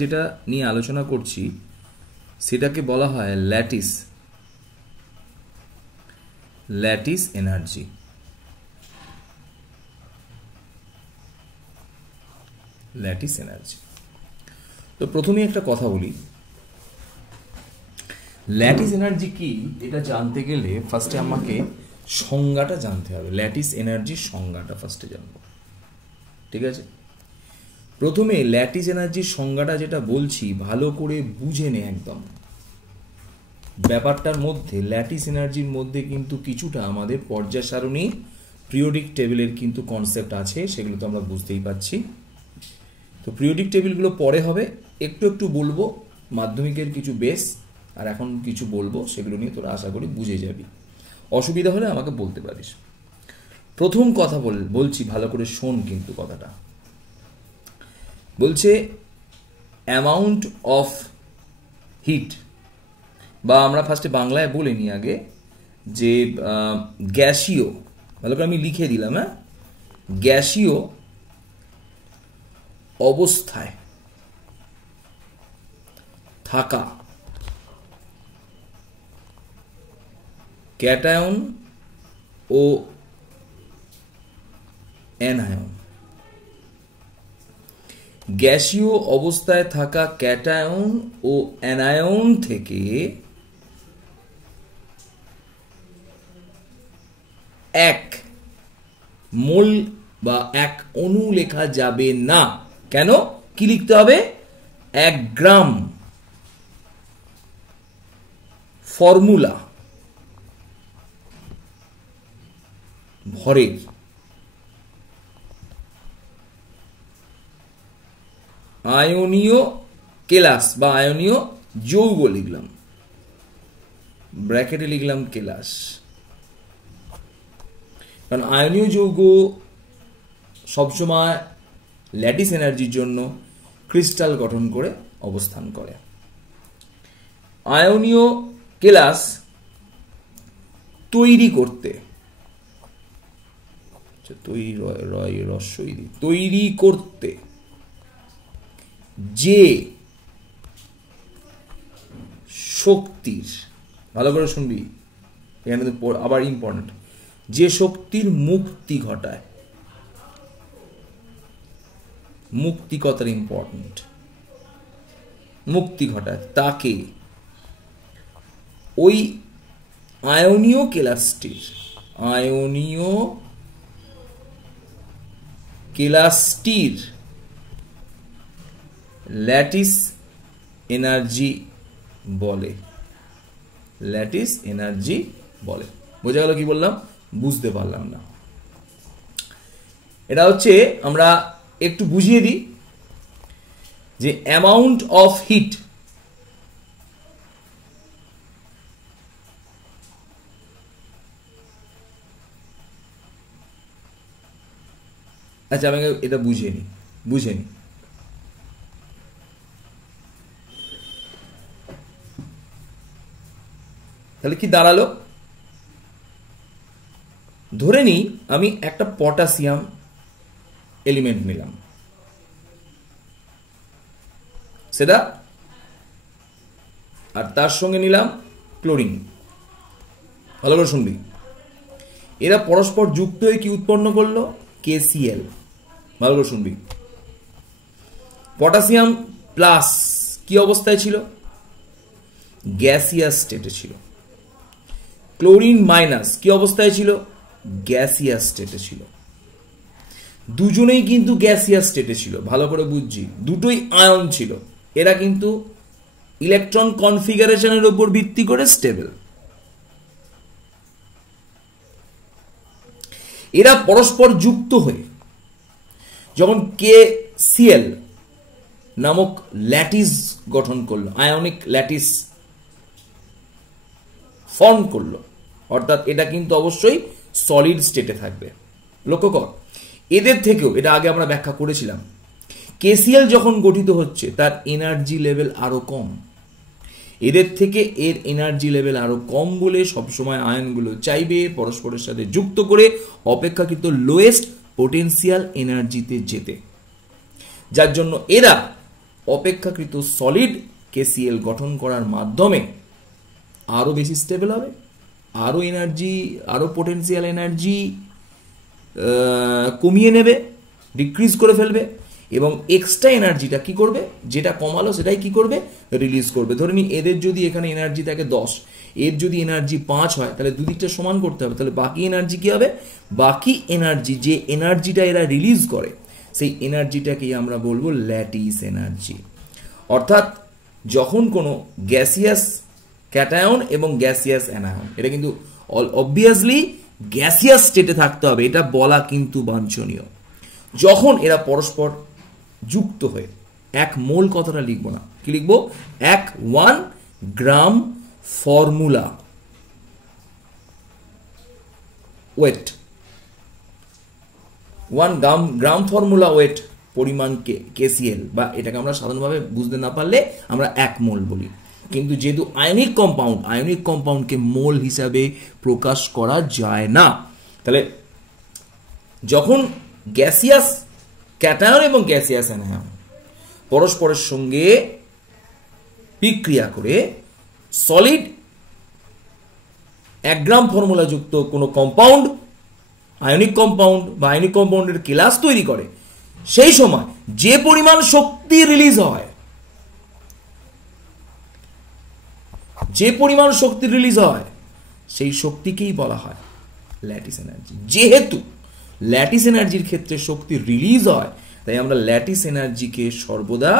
যেটা নিয়ে আলোচনা করছি সেটাকে বলা হয় ল্যাটিস এনার্জি। Lattice energy. তো প্রথমে একটা কথা বলি, ল্যাটিস এনার্জি কি এটা জানতে গেলে ফার্স্টে আমাকে সংজ্ঞাটা জানতে হবে। ল্যাটিস এনার্জির সংজ্ঞাটা ফার্স্টে জানবো, ঠিক আছে? প্রথমে ল্যাটিস এনার্জির সংজ্ঞাটা যেটা বলছি ভালো করে বুঝে নে একদম। ব্যাপারটার মধ্যে ল্যাটিস এনার্জির মধ্যে কিন্তু কিছুটা আমাদের পর্যায় সারণী পিরিয়ডিক টেবিলের কিন্তু কনসেপ্ট আছে, সেগুলো তো আমরা বুঝতেই পারছি। তো পিরিয়ডিক টেবিলগুলো পরে হবে, একটু একটু বলবো মাধ্যমিকের কিছু বেস, আর এখন কিছু বলবো, সেগুলো নিয়ে তোরা আশা করি বুঝে যাবি। অসুবিধা হলে আমাকে বলতে পারিস। প্রথম কথা বলছি, ভালো করে শোন কিন্তু কথাটা। বলছে অ্যামাউন্ট অফ হিট, বা আমরা ফার্স্টে বাংলায় বলে নিই আগে যে গ্যাসীয়, ভালো করে আমি লিখে দিলাম, হ্যাঁ, গ্যাসীয় অবস্থায় থাকা ক্যাটায়ন ও অ্যানায়ন। গ্যাসীয় অবস্থায় থাকা ক্যাটায়ন ও অ্যানায়ন থেকে এক মোল বা এক অণু লেখা যাবে না। কেন? কি লিখতে হবে? 1 গ্রাম। ফর্মুলা ভরের আয়নীয় কেলাস বা আয়নীয় যৌগ লিখলাম, ব্র্যাকেটে লিখলাম কেলাস, কারণ আয়নীয় যৌগ সবসময় ল্যাটিস এনার্জির জন্য ক্রিস্টাল গঠন করে অবস্থান করে। আয়নীয় কেলাস তৈরি করতে, তৈরি করতে যে শক্তির, ভালো করে শুনবি, এখানে আবার ইম্পর্টেন্ট, যে শক্তির মুক্তি ঘটায়, মুক্তি কথাটা ইম্পর্টেন্ট, মুক্তি ঘটায় তাকে ওই আয়নীয় কেলাসটির ল্যাটিস এনার্জি বলে। ল্যাটিস এনার্জি বলে। বোঝা গেল কি বললাম? বুঝতে পারলাম না? এটা হচ্ছে, আমরা একটু বুঝিয়ে দিই যে অ্যামাউন্ট অফ হিট, আচ্ছা আমাকে এটা বুঝে নি। তাহলে কি দাঁড়ালো? ধরে নি আমি একটা পটাশিয়াম এলিমেন্ট নিলাম, সেটা, আর তার সঙ্গে নিলাম ক্লোরিন। ভালো করে শুনবি, এরা পরস্পর যুক্ত হয়ে কি উৎপন্ন করলো? KCl। ভালো করে শুনবি, পটাশিয়াম প্লাস কি অবস্থায় ছিল? গ্যাসিয়াস স্টেটে ছিল। ক্লোরিন মাইনাস কি অবস্থায় ছিল? গ্যাসিয়াস স্টেটে ছিল। দুজনেই কিন্তু গ্যাসিয়াস স্টেটে ছিল। ভালো করে বুঝছি, দুটোই আয়ন ছিল। এরা কিন্তু ইলেকট্রন কনফিগারেশনের উপর ভিত্তি করে স্টেবল। এরা পরস্পর যুক্ত হয়ে যখন KCl নামক ল্যাটিস গঠন করলো, আয়নিক ল্যাটিস ফর্ম করলো, অর্থাৎ এটা কিন্তু অবশ্যই সলিড স্টেটে থাকবে। লক্ষ্য কর, এদের থেকেও, এটা আগে আমরা ব্যাখ্যা করেছিলাম, KCl যখন গঠিত হচ্ছে তার এনার্জি লেভেল আরো কম। এদের থেকে এর এনার্জি লেভেল আরো কম বলে সবসময় আয়নগুলো চাইবে পরস্পরের সাথে যুক্ত করে অপেক্ষাকৃত লোয়েস্ট পোটেনশিয়াল এনার্জিতে যেতে, যার জন্য এরা অপেক্ষাকৃত সলিড কেসিএল গঠন করার মাধ্যমে আরো বেশি স্টেবল হবে, আরো এনার্জি, আরো পোটেনশিয়াল এনার্জি কমিয়ে নেবে, ডিক্রিজ করে ফেলবে, এবং এক্সট্রা এনার্জিটা কি করবে, যেটা কমালো সেটাই কি করবে, রিলিজ করবে। ধরে নি এদের যদি এখানে এনার্জি থাকে 10, এর যদি এনার্জি 5 হয়, তাহলে দুদিকটা সমান করতে হবে, তাহলে বাকি এনার্জি কি হবে, বাকি এনার্জি, যে এনার্জিটা এরা রিলিজ করে সেই এনার্জিটাকেই আমরা বলবো ল্যাটিস এনার্জি। অর্থাৎ যখন কোনো গ্যাসিয়াস ক্যাটায়ন এবং গ্যাসিয়াস অ্যানায়ন, এটা কিন্তু অবভিয়াসলি গ্যাসিয়াস স্টেটে থাকতে হবে, এটা বলা কিন্তু বাঞ্ছনীয়। যখন এরা পরস্পর যুক্ত হয়ে 1 মোল, কথাটা লিখবো না, কি লিখবো, 1 গ্রাম ফর্মুলা ওয়েট, 1 গ্রাম ফর্মুলা ওয়েট পরিমাণ কেসিএল, বা এটাকে আমরা সাধারণভাবে বুঝতে না পারলে আমরা 1 মোল বলি। কিন্তু যেহেতু আয়নিক কম্পাউন্ডকে মোল হিসাবে প্রকাশ করা যায় না, তাহলে যখন গ্যাসিয়াস ক্যাটায়ন এবং গ্যাসিয়াস অ্যানায়ন পরস্পরের সঙ্গে বিক্রিয়া করে সলিড 1 গ্রাম ফর্মুলা যুক্ত কোনো কম্পাউন্ড, আয়নিক কম্পাউন্ড বা আয়নিক কম্পাউন্ডের কেলাস তৈরি করে, সেই সময় যে পরিমাণ শক্তি রিলিজ হয়, সেই শক্তিকেই বলা হয় ল্যাটিস এনার্জি। যেহেতু ল্যাটিস এনার্জির ক্ষেত্রে শক্তি রিলিজ হয়, তাই আমরা ল্যাটিস এনার্জিকে সর্বদা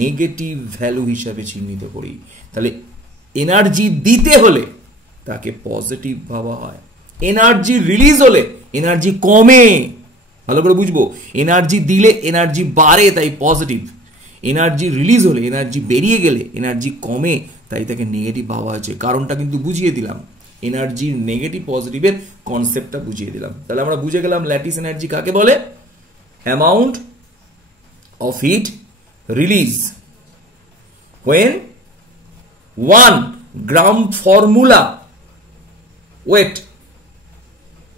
নেগেটিভ ভ্যালু হিসাবে চিহ্নিত করি। তাহলে এনার্জি দিতে হলে তাকে পজিটিভ ভাবা হয়, এনার্জি রিলিজ হলে এনার্জি কমে, ভালো করে বুঝবো, এনার্জি দিলে এনার্জি বাড়ে, তাই পজিটিভ, এনার্জি রিলিজ হলে, এনার্জি বেরিয়ে গেলে এনার্জি কমে, তাই তাকে নেগেটিভ ভাবা হয়েছে। কারণটা কিন্তু বুঝিয়ে দিলাম, এনার্জির নেগেটিভ পজিটিভের কনসেপ্টটা বুঝিয়ে দিলাম। তাহলে আমরা বুঝে গেলাম ল্যাটিস এনার্জি কাকে বলে, amount of heat release when 1 gram formula weight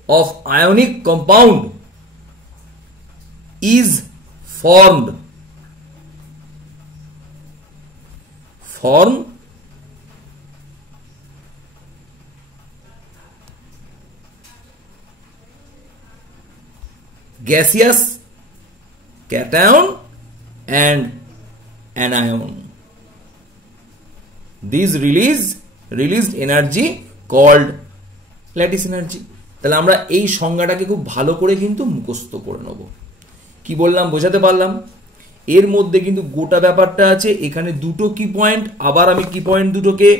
of ionic compound is formed gaseous cation and anion. These released energy called lattice energy. তাহলে আমরা এই সংজ্ঞাটাকে খুব ভালো করে কিন্তু মুখস্থ করে নেব। কি বললাম বোঝাতে পারলাম? এর মধ্যে কিন্তু গোটা ব্যাপারটা আছে। এখানে দুটো কি পয়েন্ট, আবার আমি কি পয়েন্ট দুটোকে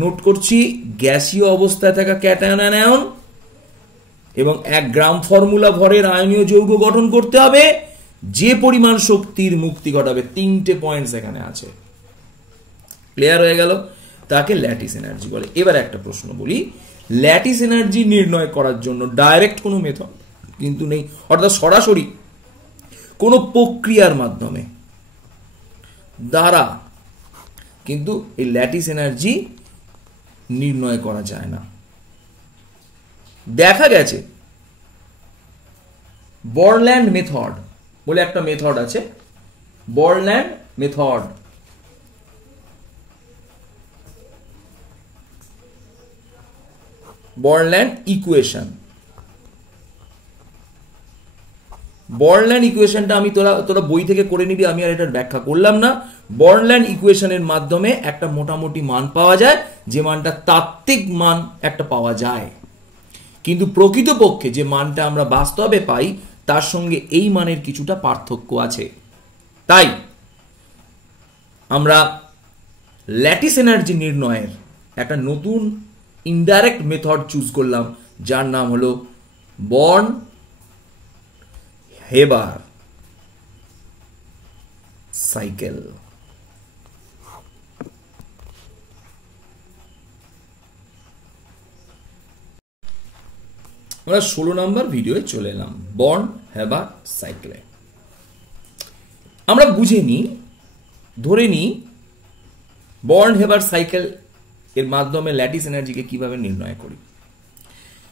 নোট করছি। গ্যাসীয় অবস্থায় থাকা ক্যাটায়ন অ্যানায়ন এবং 1 গ্রাম ফর্মুলা ভরের আয়নীয় যৌগ গঠন করতে হবে, যে পরিমাণ শক্তির মুক্তি ঘটাবে। 3টে পয়েন্টস এখানে আছে। ক্লিয়ার হয়ে গেল? তাকে ল্যাটিস এনার্জি বলে। এবার একটা প্রশ্ন বলি, ল্যাটিস এনার্জি নির্ণয় করার জন্য ডাইরেক্ট কোনো মেথড কিন্তু নেই, অর্থাৎ সরাসরি কোনো প্রক্রিয়ার মাধ্যমে দ্বারা কিন্তু এই ল্যাটিস এনার্জি নির্ণয় করা যায় না। দেখা গেছে বর্নল্যান্ড মেথড বলে একটা মেথড আছে, বর্নল্যান্ড মেথড। বর্নল্যান্ড ইকুয়েশন, বর্নল্যান্ড ইকুয়েশনটা আমি তোরা বই থেকে করে নিবি, আমি আর এটার ব্যাখ্যা করলাম না। বর্নল্যান্ড ইকুয়েশনের মাধ্যমে একটা মোটামুটি মান পাওয়া যায়, যে মানটা তাত্ত্বিক মান একটা পাওয়া যায়, কিন্তু প্রকৃতপক্ষে যে মানটা আমরা বাস্তবে পাই তার সঙ্গে এই মানের কিছুটা পার্থক্য আছে। তাই আমরা ল্যাটিস এনার্জি নির্ণয়ের একটা নতুন ইনডাইরেক্ট মেথড চুজ করলাম, যার নাম হলো বর্ন হেবার সাইকেল। আমরা 16 নম্বর ভিডিওয়ে চলে এলাম, বর্ন হেবার সাইকেলে। আমরা বুঝে নিই, ধরে নিই বর্ন হেবার সাইকেল এর মাধ্যমে ল্যাটিস এনার্জিকে কিভাবে নির্ণয় করি।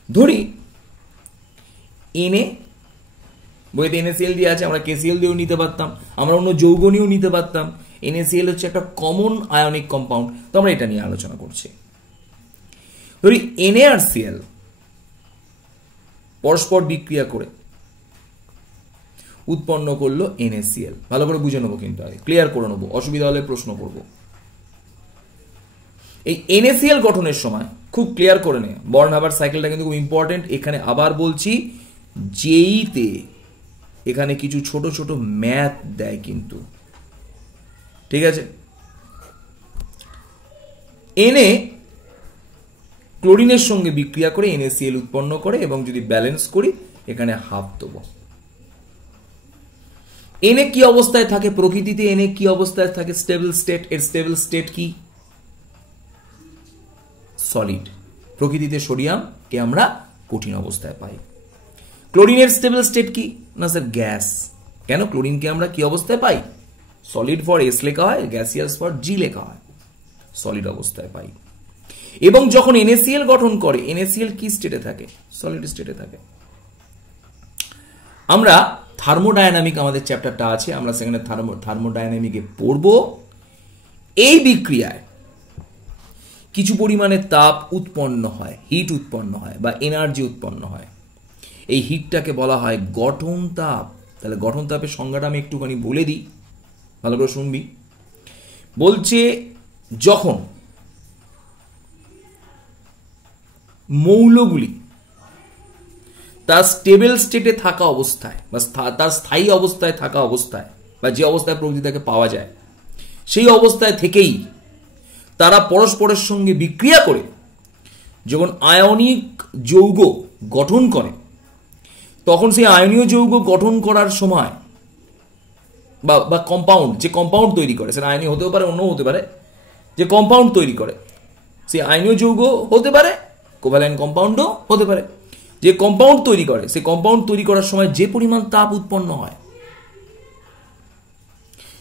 ধরি Na বইতে NaCl দিয়ে আছে, আমরা KCl দিয়েও নিতে পারতাম, আমরা অন্য যৌগ নিয়েও নিতে পারতাম। NaCl হচ্ছে একটা কমন আয়নিক কম্পাউন্ড, তো আমরা এটা নিয়ে আলোচনা করছি। ধরি Na আর Cl পরস্পর বিক্রিয়া করে উৎপন্ন করলো NaCl। ভালো করে বুঝে নেবো, কিন্তু আগে ক্লিয়ার করে নেবো, অসুবিধা হলে প্রশ্ন করব। এই NaCl গঠনের সময় খুব ক্লিয়ার করে নে, বর্ন-হাবার সাইকেলটা কিন্তু খুব ইম্পর্টেন্ট। এখানে আবার বলছি, জেইতে এখানে কিছু ছোট ছোট ম্যাথ দেয় কিন্তু, ঠিক আছে। Na ক্লোরিনের সঙ্গে বিক্রিয়া করে NaCl উৎপন্ন করে, এবং যদি ব্যালেন্স করি এখানে হাফ দেবো। Na কি অবস্থায় থাকে প্রকৃতিতে? Na কি অবস্থায় থাকে? Stable state. এর স্টেবল স্টেট কি? সলিড। প্রকৃতিতে সোডিয়ামকে আমরা কঠিন অবস্থায় পাই। ক্লোরিনের স্টেবল স্টেট কি? না স্যার, গ্যাস। কেন? ক্লোরিনকে আমরা কি অবস্থায় পাই? সলিড ফর S লেখা হয়, গ্যাসিয়াস ফর G লেখা হয়, সলিড অবস্থায় পাই। এবং যখন NaCl গঠন করে, NaCl কি স্টেটে থাকে? সলিড স্টেটে থাকে। আমরা থার্মোডায়নামিক, আমাদের চ্যাপ্টারটা আছে, আমরা সেখানে থার্মোডায়নামিকে পড়ব। এই বিক্রিয়ায় কিছু পরিমাণে তাপ উৎপন্ন হয়, হিট উৎপন্ন হয় বা এনার্জি উৎপন্ন হয়। এই হিটটাকে বলা হয় গঠন তাপ। তাহলে গঠন তাপের সংজ্ঞাটা আমি একটুখানি বলে দিই, ভালো করে শুনবি। বলছে, যখন মৌলগুলি তার স্টেবল স্টেটে থাকা অবস্থায় বা তার স্থায়ী অবস্থায় থাকা অবস্থায়, বা যে অবস্থায় প্রকৃতিকে পাওয়া যায়, সেই অবস্থায় থেকেই তারা পরস্পরের সঙ্গে বিক্রিয়া করে যখন আয়নিক যৌগ গঠন করে, তখন সেই আয়নীয় যৌগ গঠন করার সময় বা কম্পাউন্ড, যে কম্পাউন্ড তৈরি করে, সেটা আয়নীয় হতেও পারে, অন্য হতে পারে, যে কম্পাউন্ড তৈরি করে, সেই আয়নীয় যৌগ হতে পারে, কোভ্যালেন্ট কম্পাউন্ডও হতে পারে। যে কম্পাউন্ড তৈরি করে, সেই কম্পাউন্ড তৈরি করার সময় যে পরিমাণ তাপ উৎপন্ন হয়,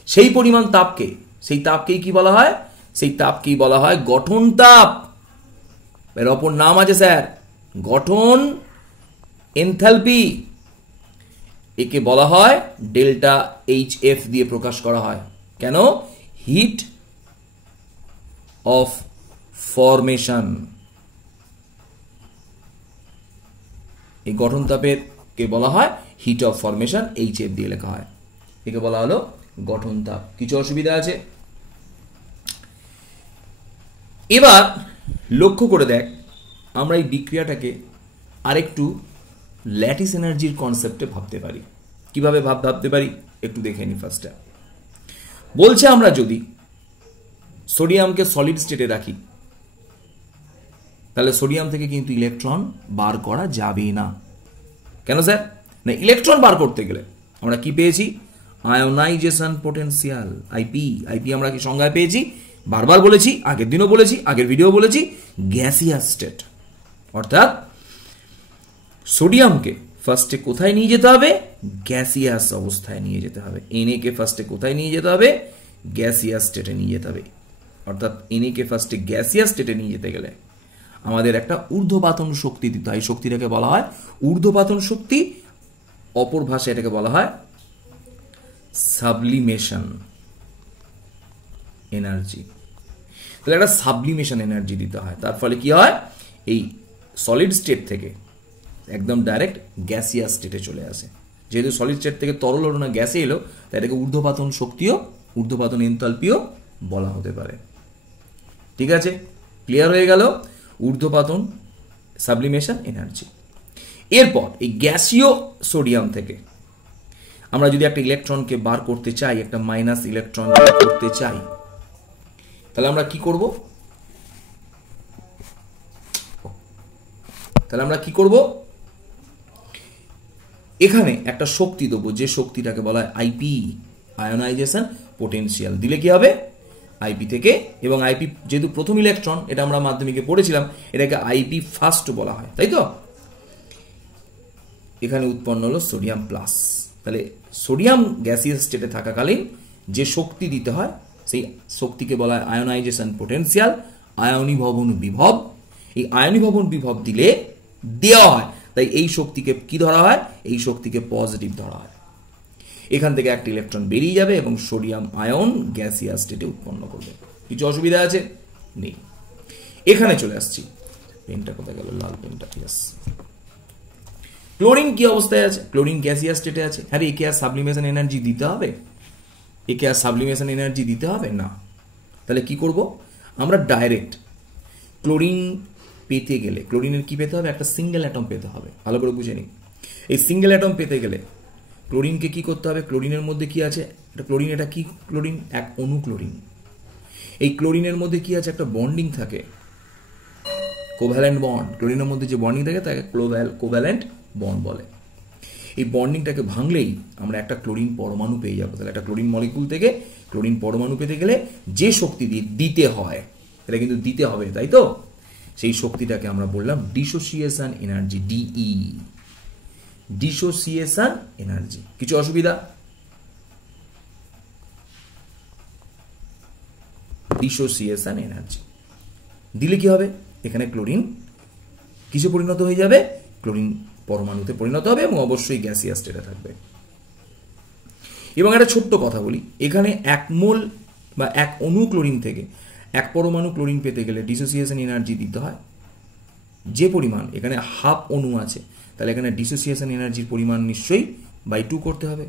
সেই পরিমাণ তাপকে, সেই তাপকেই কি বলা হয়? সেই তাপকেই বলা হয় গঠন তাপ। এর অপর নাম আছে স্যার, গঠন এনথালপি। একে বলা হয় ডেল্টা HF দিয়ে প্রকাশ করা হয়। কেন? Hit of formation. এই গঠন তাপের কে বলা হয় হিট অফ ফরমেশন, HF দিয়ে লেখা হয়। একে বলা হলো গঠন তাপ। কিছু অসুবিধা আছে? এবার লক্ষ্য করে দেখ, আমরা এই বিক্রিয়াটাকে আরেকটু ল্যাটিস এনার্জির কনসেপ্টে ভাবতে পারি। কিভাবে ভাবতে পারি একটু দেখে নি ফার্স্টে। বলছে, আমরা যদি সোডিয়ামকে সলিড স্টেটে রাখি, তাহলে সোডিয়াম থেকে কিন্তু ইলেকট্রন বার করা যাবে না। কেন স্যার? না, ইলেকট্রন বার করতে গেলে আমরা কি পেয়েছি? Ionisation potential, IP. আইপি আমরা কি সংজ্ঞায় পেয়েছি? বারবার বলেছি, আগের দিনও বলেছি, আগের ভিডিও বলেছি, গ্যাসিয়াস স্টেট। অর্থাৎ সোডিয়ামকে ফার্স্টে কোথায় নিয়ে যেতে হবে? গ্যাসিয়াস অবস্থায় নিয়ে যেতে হবে। Na কে ফার্স্টে কোথায় নিয়ে যেতে হবে? গ্যাসিয়াস স্টেটে নিয়ে যেতে হবে। অর্থাৎ Na কে ফার্স্টে গ্যাসিয়াস স্টেটে নিয়ে যেতে গেলে আমাদের একটা ঊর্ধ্বপাতন শক্তি দিতে হয়। এই শক্তিটাকে বলা হয় ঊর্ধ্বপাতন শক্তি, অপর ভাষায় এটাকে বলা হয় সাবলিমেশন এনার্জি। তাহলে একটা সাবলিমেশন এনার্জি দিতে হয়। তার ফলে কি হয়? এই সলিড স্টেট থেকে একদম ডাইরেক্ট গ্যাসিয়াস স্টেটে চলে আসে। যেহেতু সলিড স্টেট থেকে তরল হলো না, গ্যাসে এলো, তাই এটাকে ঊর্ধ্বপাতন শক্তিও, ঊর্ধ্বপাতন এনথালপিও বলা হতে পারে। ঠিক আছে, ক্লিয়ার হয়ে গেল ঊর্ধ্বপাতন সাবলিমেশন এনার্জি। এরপর এই গ্যাসীয় সোডিয়াম থেকে আমরা যদি একটা ইলেকট্রনকে বার করতে চাই, একটা মাইনাস ইলেকট্রন করতে চাই, তাহলে আমরা কি করব? এখানে একটা শক্তি দেবো, যে শক্তিটাকে বলা হয় আইপি, আয়োনাইজেশন পোটেনশিয়াল। দিলে কি হবে? আইপি থেকে, এবং আইপি যেহেতু প্রথম ইলেকট্রন, এটা আমরা মাধ্যমিকে পড়েছিলাম, এটাকে আইপি ফার্স্ট বলা হয়, তাই তো? এখানে উৎপন্ন হলো সোডিয়াম প্লাস। তাহলে সোডিয়াম গ্যাসিয়াস স্টেটে থাকাকালীন যে শক্তি দিতে হয়, সেই শক্তিকে বলা হয় আয়োনাইজেশন পোটেনশিয়াল, আয়নীভবন বিভব। এই আয়নীভবন বিভব দিলে দেওয়া হয়। তাই এই শক্তিকে কি ধরা হয়? এই শক্তিকে পজিটিভ ধরা হয়। এখান থেকে একটা ইলেকট্রন বেরিয়ে যাবে এবং সোডিয়াম আয়ন গ্যাসিয়াস স্টেটে উৎপন্ন করবে। কিছু অসুবিধা আছে? নেই। এখানে চলে আসছি, পেনটা কোথায় গেল? লাল পেনটা। ইয়েস। ক্লোরিন কি অবস্থায় আছে? ক্লোরিন গ্যাসিয়াস স্টেটে আছে। হ্যাঁ, একে আর সাবলিমেশন এনার্জি দিতে হবে? একে আর সাবলিমেশন এনার্জি দিতে হবে না। তাহলে কি করব? আমরা ডাইরেক্ট ক্লোরিন পেতে গেলে, ক্লোরিনের কি পেতে হবে? একটা সিঙ্গেল অ্যাটম পেতে হবে। ভালো করে বুঝে নিই। এই সিঙ্গেল অ্যাটম পেতে গেলে ক্লোরিনকে কি করতে হবে? ক্লোরিনের মধ্যে কি আছে? এটা ক্লোরিন, এটা কি ক্লোরিন? এক অণু ক্লোরিন। এই ক্লোরিনের মধ্যে কি আছে? একটা বন্ডিং থাকে, কোভ্যালেন্ট বন্ড। ক্লোরিনের মধ্যে যে বন্ডিং থাকে তাকে কোভ্যালেন্ট বন্ড বলে। এই বন্ডিংটাকে ভাঙলেই আমরা একটা ক্লোরিন পরমাণু পেয়ে যাবো। তাহলে একটা ক্লোরিন মলিকুল থেকে ক্লোরিন পরমাণু পেতে গেলে যে শক্তি দিতে হয়, এটা কিন্তু দিতে হবে, তাই তো? সেই শক্তিটাকে আমরা বললাম dissociation energy, DE, dissociation energy. কিছু অসুবিধা? ডিসোসিয়েশন এনার্জি দিলে কি হবে? এখানে ক্লোরিন কিসে পরিণত হয়ে যাবে? ক্লোরিন পরমাণুতে পরিণত হবে এবং অবশ্যই গ্যাসিয়াস স্টেটে থাকবে। এবং একটা ছোট্ট কথা বলি, এখানে এক মোল বা এক অণু ক্লোরিন থেকে এক পরমাণু ক্লোরিন পেতে গেলে ডিসোসিয়েশন এনার্জি দিতে হয় যে পরিমাণ। এখানে হাফ অণু আছে, তাহলে এখানে ডিসোসিয়েশন এনার্জির পরিমাণ নিশ্চয়ই বাই 2 করতে হবে।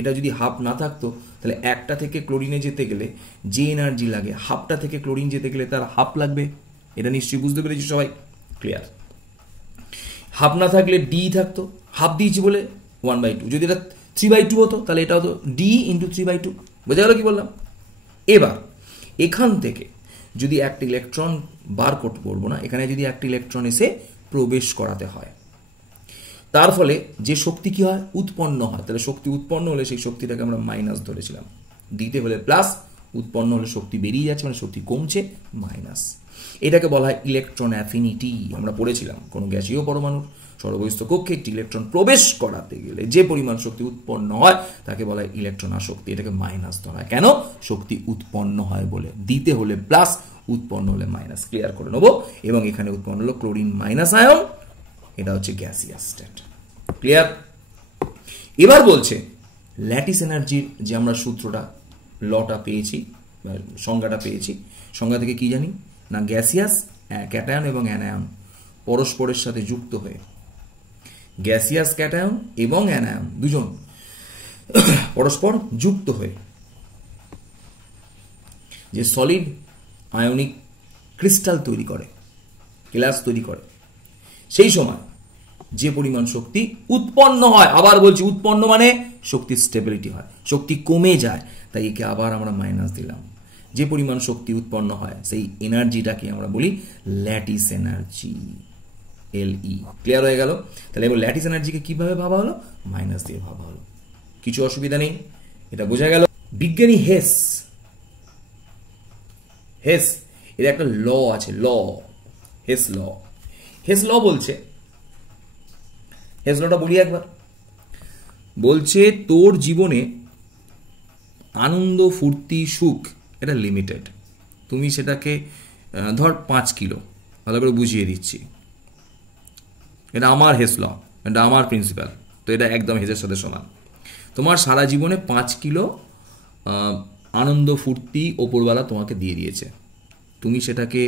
এটা যদি হাফ না থাকতো তাহলে একটা থেকে ক্লোরিনে যেতে গেলে যে এনার্জি লাগে, হাফটা থেকে ক্লোরিন যেতে গেলে তার হাফ লাগবে। এটা নিশ্চয়ই বুঝতে পেরেছি সবাই? ক্লিয়ার? হাফ না থাকলে ডি থাকতো, হাফ দিয়েছি বলে 1/2। যদি এটা 3/2 হতো তাহলে এটা হতো ডি ইন্টু 3/2। বোঝা গেল কি বললাম? এবার এখান থেকে যদি একটা ইলেকট্রন বার করতে পারবো না, এখানে যদি একটা ইলেকট্রন এসে প্রবেশ করাতে হয়, তার ফলে যে শক্তি কি হয়? উৎপন্ন হয়। তাহলে শক্তি উৎপন্ন হলে সেই শক্তিটাকে আমরা মাইনাস ধরেছিলাম, দিতে হলে প্লাস, উৎপন্ন হলে শক্তি বেরিয়ে যাচ্ছে মানে শক্তি কমছে, মাইনাস। এটাকে বলা হয় ইলেকট্রন অ্যাফিনিটি। আমরা পড়েছিলাম কোনো গ্যাসীয় পরমাণুর সর্ববহিস্থ কক্ষে একটি ইলেকট্রন প্রবেশ করাতে গেলে যে পরিমাণ শক্তি উৎপন্ন হয় তাকে বলা হয় ইলেকট্রন আসক্তি। এটাকে মাইনাস ধরা হয়। কেন? শক্তি উৎপন্ন হয় বলে। দিতে হলে প্লাস, উৎপন্ন হলে মাইনাস। ক্লিয়ার করে নেব। এবং এখানে উৎপন্ন হলো ক্লোরিন মাইনাস আয়ন, এটা হচ্ছে গ্যাসিয়াস স্টেট। ক্লিয়ার? এবার বলছে ল্যাটিস এনার্জির যে আমরা সূত্রটা, লটা পেয়েছি, সংজ্ঞাটা পেয়েছি, সংজ্ঞা থেকে কি জানি না? গ্যাসিয়াস ক্যাটায়ন এবং অ্যানায়ন পরস্পরের সাথে যুক্ত হয়ে, গ্যাসিয়াস ক্যাটায়ন এবং অ্যানায়ন দুজন পরস্পর যুক্ত হয়ে যে সলিড আয়নিক ক্রিস্টাল তৈরি করে, গ্লাস তৈরি করে, সেই সময় যে পরিমাণ শক্তি উৎপন্ন হয়, আবার বলছি উৎপন্ন মানে শক্তির স্টেবিলিটি হয়, শক্তি কমে যায়, তাই একে আবার আমরা মাইনাস দিলাম। যে পরিমাণ শক্তি উৎপন্ন হয় সেই এনার্জিটাকে আমরা বলি ল্যাটিস এনার্জি, এলই। ক্লিয়ার হয়ে গেল? তাহলে এবার ল্যাটিস এনার্জিকে কিভাবে ভাবা হলো? মাইনাস দিয়ে ভাবা হলো। কিছু অসুবিধা নেই, এটা বোঝা গেল। বিজ্ঞানী হেস এর একটা ল আছে, হেস ল বলছে, হেস লটা বলি একবার। বলছে তোর জীবনে আনন্দ, ফুর্তি, সুখ এটা লিমিটেড। তুমি সেটাকে ধর 5 কিলো, ভালো করে বুঝিয়ে দিচ্ছি, এটা আমার হেস ল, এটা আমার প্রিন্সিপাল, তো এটা একদম হেসের সাথে সমান। তোমার সারা জীবনে 5 কিলো আনন্দ, ফুর্তি ওপরওয়ালা তোমাকে দিয়ে দিয়েছে। তুমি সেটাকে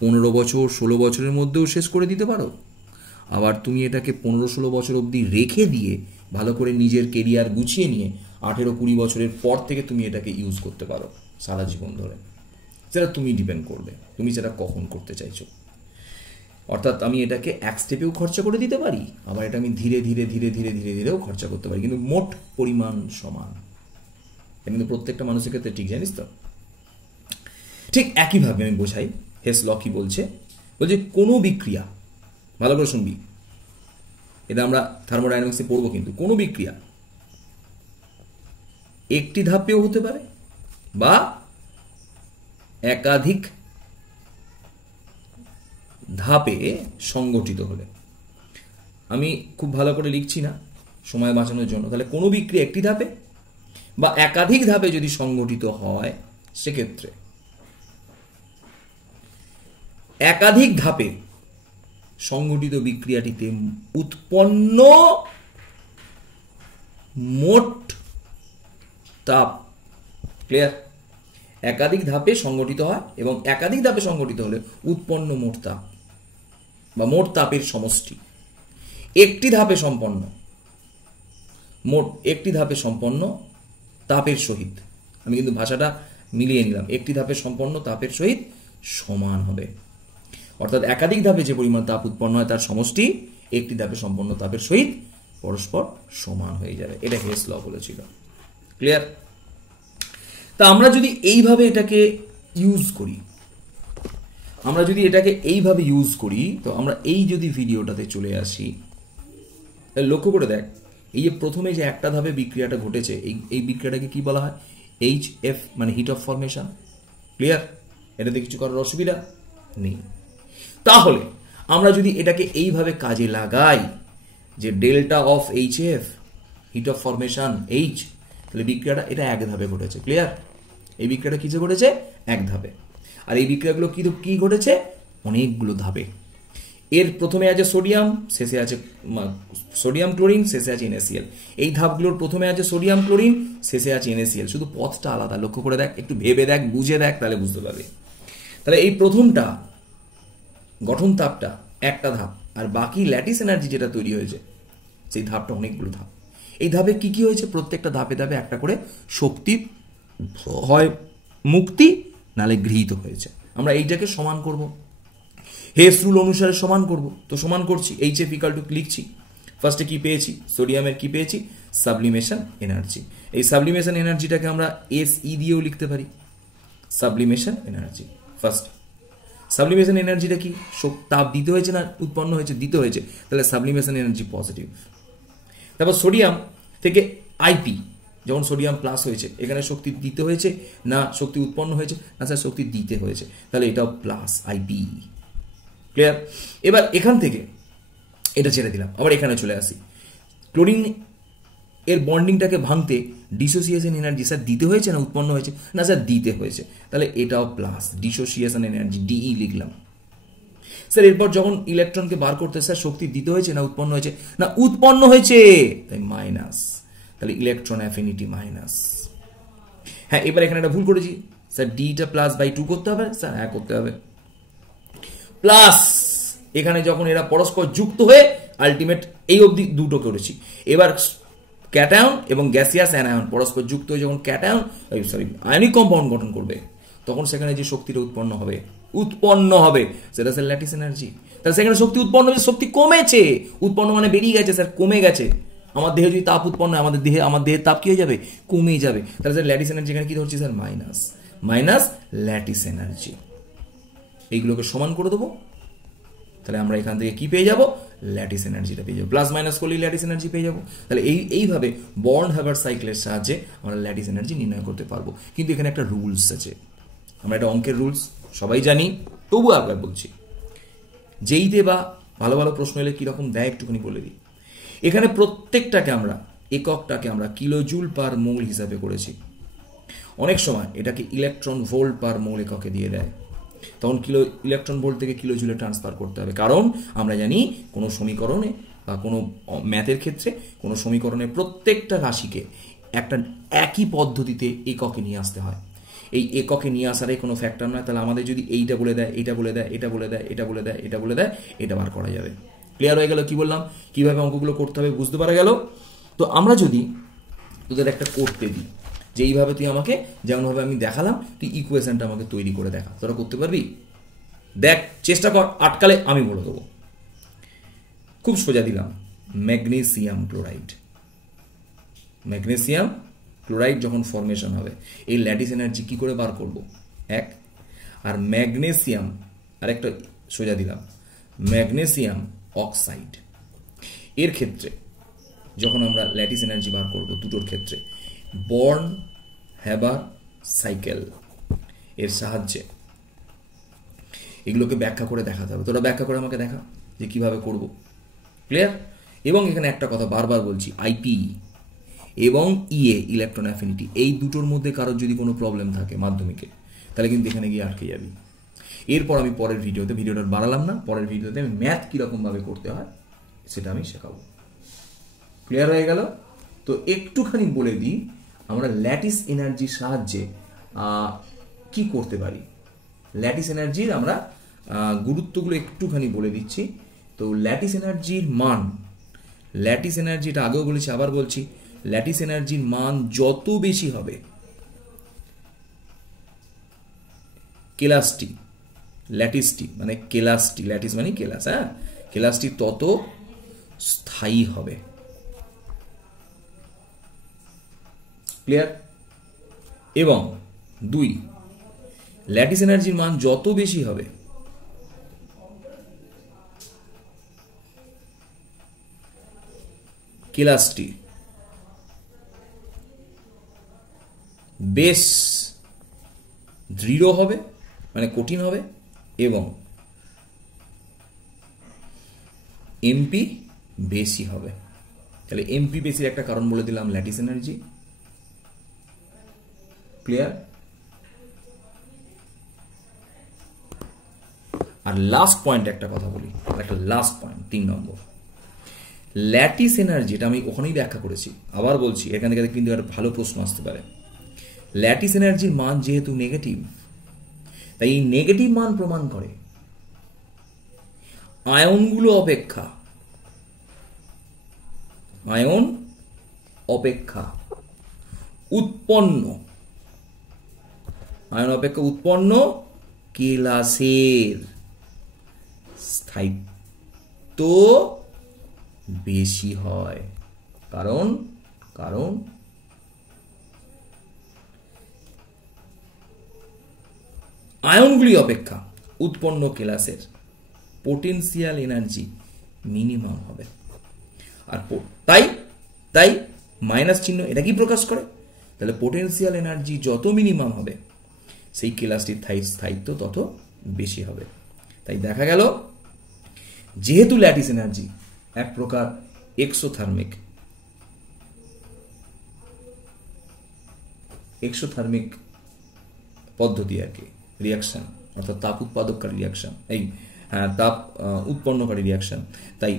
15 বছর 16 বছরের মধ্যেও শেষ করে দিতে পারো, আবার তুমি এটাকে 15-16 বছর অবধি রেখে দিয়ে ভালো করে নিজের কেরিয়ার গুছিয়ে নিয়ে 18-20 বছরের পর থেকে তুমি এটাকে ইউজ করতে পারো সারা জীবন ধরে। সেটা তুমি ডিপেন্ড করবে তুমি সেটা কখন করতে চাইছো। অর্থাৎ আমি এটাকে এক স্টেপেও খরচা করে দিতে পারি, আবার এটা আমি ধীরে ধীরে ধীরে ধীরে ধীরে ধীরেও খরচা করতে পারি, কিন্তু মোট পরিমাণ সমান। এটা কিন্তু প্রত্যেকটা মানুষের ক্ষেত্রে ঠিক, জানিস তো? ঠিক একইভাবে আমি বোঝাই। হেস ল কি বলছে? বলছে কোনো বিক্রিয়া, ভালো করে শুনবি, এটা আমরা থার্মোডাইনামিক্সে পড়বো, কিন্তু কোনো বিক্রিয়া একটি ধাপেও হতে পারে বা একাধিক ধাপে সংগঠিত হলে। আমি খুব ভালো করে লিখছি না সময় বাঁচানোর জন্য। তাহলে কোনো বিক্রিয়া একটি ধাপে বা একাধিক ধাপে যদি সংগঠিত হয়, সেক্ষেত্রে একাধিক ধাপে সংঘটিত বিক্রিয়াটিতে উৎপন্ন মোট তাপ। ক্লিয়ার? একাধিক ধাপে সংঘটিত হয় এবং একাধিক ধাপে সংঘটিত হলে উৎপন্ন মোট তাপ বা মোট তাপের সমষ্টি একটি ধাপে সম্পন্ন তাপের সহিত, আমি কিন্তু ভাষাটা মিলিয়ে নিলাম, একটি ধাপে সম্পন্ন তাপের সহিত সমান হবে। অর্থাৎ একাধিক ধাপে যে পরিমাণ তাপ উৎপন্ন হয় তার সমষ্টি একটি ধাপে সম্পন্ন তাপের সহিত পরস্পর সমান হয়ে যাবে। এটা হেস ল বলেছিল। ক্লিয়ার? তা আমরা যদি এইভাবে এটাকে ইউজ করি, তো আমরা এই যদি ভিডিওটাতে চলে আসি, লক্ষ্য করে দেখ, এই যে প্রথমে যে একটা ধাপে বিক্রিয়াটা ঘটেছে, এই বিক্রিয়াটাকে কি বলা হয়? HF, মানে হিট অফ ফরমেশন। ক্লিয়ার? এটাতে কিছু করার অসুবিধা নেই। তাহলে আমরা যদি এটাকে এইভাবে কাজে লাগাই যে delta of HF, hit of formation H, তাহলে বিক্রিয়াটা এটা এক ধাপে ঘটেছে। ক্লিয়ার? এই বিক্রিয়াটা কিসে ঘটেছে? এক ধাপে। আর এই বিক্রিয়াগুলো কি ঘটেছে? অনেকগুলো ধাপে। এর প্রথমে আছে সোডিয়াম, শেষে আছে সোডিয়াম ক্লোরিন, শেষে আছে NaCl। এই ধাপগুলোর প্রথমে আছে সোডিয়াম ক্লোরিন, শেষে আছে NaCl, শুধু পথটা আলাদা। লক্ষ্য করে দেখ, একটু ভেবে দেখ, বুঝে দেখ, তাহলে বুঝতে পারবে। তাহলে এই প্রথমটা গঠন তাপটা একটা ধাপ, আর বাকি ল্যাটিস এনার্জি যেটা তৈরি হয়েছে সেই ধাপটা অনেকগুলো ধাপ। এই ধাপে কি কি হয়েছে? প্রত্যেকটা ধাপে ধাপে একটা করে শক্তি হয় মুক্তি নালে গৃহীত হয়েছে। আমরা এইটাকে সমান করব, হেস রুল অনুসারে সমান করব। তো সমান করছি, HF ইকুয়াল টু লিখছি। ফার্স্টে কি পেয়েছি? সোডিয়ামের কি পেয়েছি? Sublimation energy. এই সাবলিমেশন এনার্জিটাকে আমরা SE দিয়েও লিখতে পারি, সাবলিমেশন এনার্জি। ফার্স্ট সাবলিমেশন এনার্জিটা কি? তাপ দিতে হয়েছে না উৎপন্ন হয়েছে? দিতে হয়েছে, তাহলে সাবলিমেশন এনার্জি পজিটিভ। তারপর সোডিয়াম থেকে IP, যখন সোডিয়াম প্লাস হয়েছে, এখানে শক্তি দিতে হয়েছে না শক্তি উৎপন্ন হয়েছে? না স্যার, শক্তি দিতে হয়েছে, তাহলে এটাও প্লাস IP। ক্লিয়ার? এবার এখান থেকে এটা ছেড়ে দিলাম, আবার এখানে চলে আসি। ক্লোরিন এর বন্ডিংটাকে ভাঙতে ডিসোসিয়েশন এনার্জি স্যার দিতে হয়েছে না উৎপন্ন হয়েছে? না স্যার, দিতে হয়েছে, তাহলে এটাও প্লাস, ডিসোসিয়েশন এনার্জি DE লিখলাম। স্যার এরপর যখন ইলেকট্রনকে বার করতে স্যার শক্তি দিতে হয়েছে না উৎপন্ন হয়েছে? না, উৎপন্ন হয়েছে, তাই মাইনাস, তাহলে ইলেকট্রন অ্যাফিনিটি মাইনাস। হ্যাঁ, এবার এখানে একটা ভুল করেছি স্যার, ডিটা প্লাস বাই 2 করতে হবে স্যার? হ্যাঁ, করতে হবে। প্লাস এখানে যখন এরা পরস্পর যুক্ত হয়ে আলটিমেট এই অবধি দুটো করেছি। এবার ক্যাটায়ন এবং গ্যাসিয়াস অ্যানায়ন পরস্পর যুক্ত হয়ে যখন ক্যাটায়ন আয়নিক কম্পাউন্ড গঠন করবে, তখন সেখানে যে শক্তিটা উৎপন্ন হবে সেটা স্যার ল্যাটিস এনার্জি। তাহলে সেখানে শক্তি উৎপন্ন হয়েছে, শক্তি কমেছে, উৎপন্ন মানে বেরিয়ে গেছে স্যার, কমে গেছে। আমার দেহে যদি তাপ উৎপন্ন হয়, আমার দেহের তাপ কি হয়ে যাবে? কমে যাবে। তাহলে স্যার ল্যাটিস এনার্জি এখানে কি ধরছি স্যার? Minus lattice energy. এইগুলোকে সমান করে দেবো, তাহলে আমরা এখান থেকে কি পেয়ে যাব? ল্যাটিস এনার্জিটা পেয়ে যাবো। প্লাস মাইনাস করলে ল্যাটিস এনার্জি পেয়ে যাবো। তাহলে এইভাবে বর্ন হ্যাবার্ট সাইকেলের সাহায্যে আমরা ল্যাটিস এনার্জি নির্ণয় করতে পারবো। কিন্তু এখানে একটা রুলস আছে, আমরা এটা অঙ্কের রুলস সবাই জানি, তবু একবার বলছি, যেইতে বা ভালো ভালো প্রশ্ন এলে কিরকম দেয় একটুখানি বলে দিই। এখানে প্রত্যেকটাকে আমরা এককটাকে আমরা কিলোজুল পার মোল হিসাবে করেছি। অনেক সময় এটাকে ইলেকট্রন ভোল্ট পার মোল এককে দিয়ে দেয়, তখন ইলেকট্রন ভোল্ট থেকে কিলোজুলে ট্রান্সফার করতে হবে। কারণ আমরা জানি কোনো সমীকরণে বা কোনো ম্যাথের ক্ষেত্রে কোনো সমীকরণের প্রত্যেকটা রাশিকে একটা একই পদ্ধতিতে এককে নিয়ে আসতে হয়। এই এককে নিয়ে আসারই কোনো ফ্যাক্টর নয়। তাহলে আমাদের যদি এইটা বলে দেয়, এটা বলে দেয়, এটা বলে দেয়, এটা বলে দেয়, এটা বলে দেয়, এটা বার করা যাবে। ক্লিয়ার হয়ে গেল? কি বললাম, কিভাবে অঙ্কগুলো করতে হবে বুঝতে পারা গেল? তো আমরা যদি তোদের একটা করতে দিই যে এইভাবে তুই আমাকে যেমনভাবে আমি দেখালাম, তুই ইকুয়েশনটা আমাকে তৈরি করে দেখা, তোরা করতে পারবি? দেখ, চেষ্টা কর, আটকালে আমি বলে দেবো। খুব সোজা দিলাম, ম্যাগনেসিয়াম ক্লোরাইড যখন ফর্মেশন হবে, এই ল্যাটিস এনার্জি কি করে বার করব? এক, আর ম্যাগনেসিয়াম আরেকটা সোজা দিলাম, ম্যাগনেসিয়াম অক্সাইড এর ক্ষেত্রে যখন আমরা ল্যাটিস এনার্জি বার করব, দুটোর ক্ষেত্রে বর্ন হ্যাবার সাইকেল এর সাহায্যে এগুলোকে ব্যাখ্যা করে দেখাতে হবে। তোরা ব্যাখ্যা করে আমাকে দেখা যে কিভাবে করব। ক্লিয়ার? এবং এখানে একটা কথা বারবার বলছি, IP এবং EA ইলেকট্রন অ্যাফিনিটি, এই দুটোর মধ্যে কারোর যদি কোনো প্রবলেম থাকে মাধ্যমিকে, তাহলে কিন্তু এখানে গিয়ে আটকে যাবি। এরপর আমি পরের ভিডিওটা বাড়ালাম না, পরের ভিডিওতে আমি ম্যাথ কীরকমভাবে করতে হয় সেটা আমি শেখাবো। ক্লিয়ার হয়ে গেল? তো একটুখানি বলে দিই আমরা ল্যাটিস এনার্জির সাহায্যে কি করতে পারি। ল্যাটিস এনার্জির আমরা গুরুত্বগুলো একটুখানি বলে দিচ্ছি। তো ল্যাটিস এনার্জির মান, ল্যাটিস এনার্জিটা আগেও বলেছি, আবার বলছি, ল্যাটিস এনার্জির মান যত বেশি হবে, কেলাসটি, ল্যাটিসটি মানে কেলাসটি, ল্যাটিস মানে কেলাস, হ্যাঁ, কেলাসটি তত স্থায়ী হবে। ক্লিয়ার? এবং 2, ল্যাটিস এনার্জির মান যত বেশি হবে কেলাসটি বেশ দৃঢ় হবে, মানে কঠিন হবে, এবং এমপি বেশি হবে। তাহলে এমপি বেশির একটা কারণ বলে দিলাম, ল্যাটিস এনার্জি। ক্লিয়ার? আর লাস্ট পয়েন্ট একটা কথা বলি, একটা লাস্ট পয়েন্ট 3 নম্বর, ল্যাটিস এনার্জি, এটা আমি ওখানেই ব্যাখ্যা করেছি, আবার বলছি, এখান থেকে কিন্তু একটা ভালো প্রশ্ন আসতে পারে। ল্যাটিস এনার্জির মান যেহেতু নেগেটিভ, তাই এই নেগেটিভ মান প্রমাণ করে আয়নগুলো অপেক্ষা, আয়ন অপেক্ষা উৎপন্ন, আয়ন অপেক্ষা উৎপন্ন কেলাসের স্থায়িত্ব বেশি হয়। কারণ আয়নগুলি অপেক্ষা উৎপন্ন কেলাসের পোটেনশিয়াল এনার্জি মিনিমাম হবে। আর তাই মাইনাস চিহ্ন এটা কি প্রকাশ করে? তাহলে পোটেনশিয়াল এনার্জি যত মিনিমাম হবে সেই কেলাসটির স্থায়িত্ব তত বেশি হবে। তাই দেখা গেল যেহেতু ল্যাটিস এনার্জি এক প্রকার এক্সোথার্মিক পদ্ধতি আর কি, রিয়াকশন, অর্থাৎ তাপ উৎপাদককারী রিয়াকশন, এই তাপ উৎপন্নকারী রিয়াকশন, তাই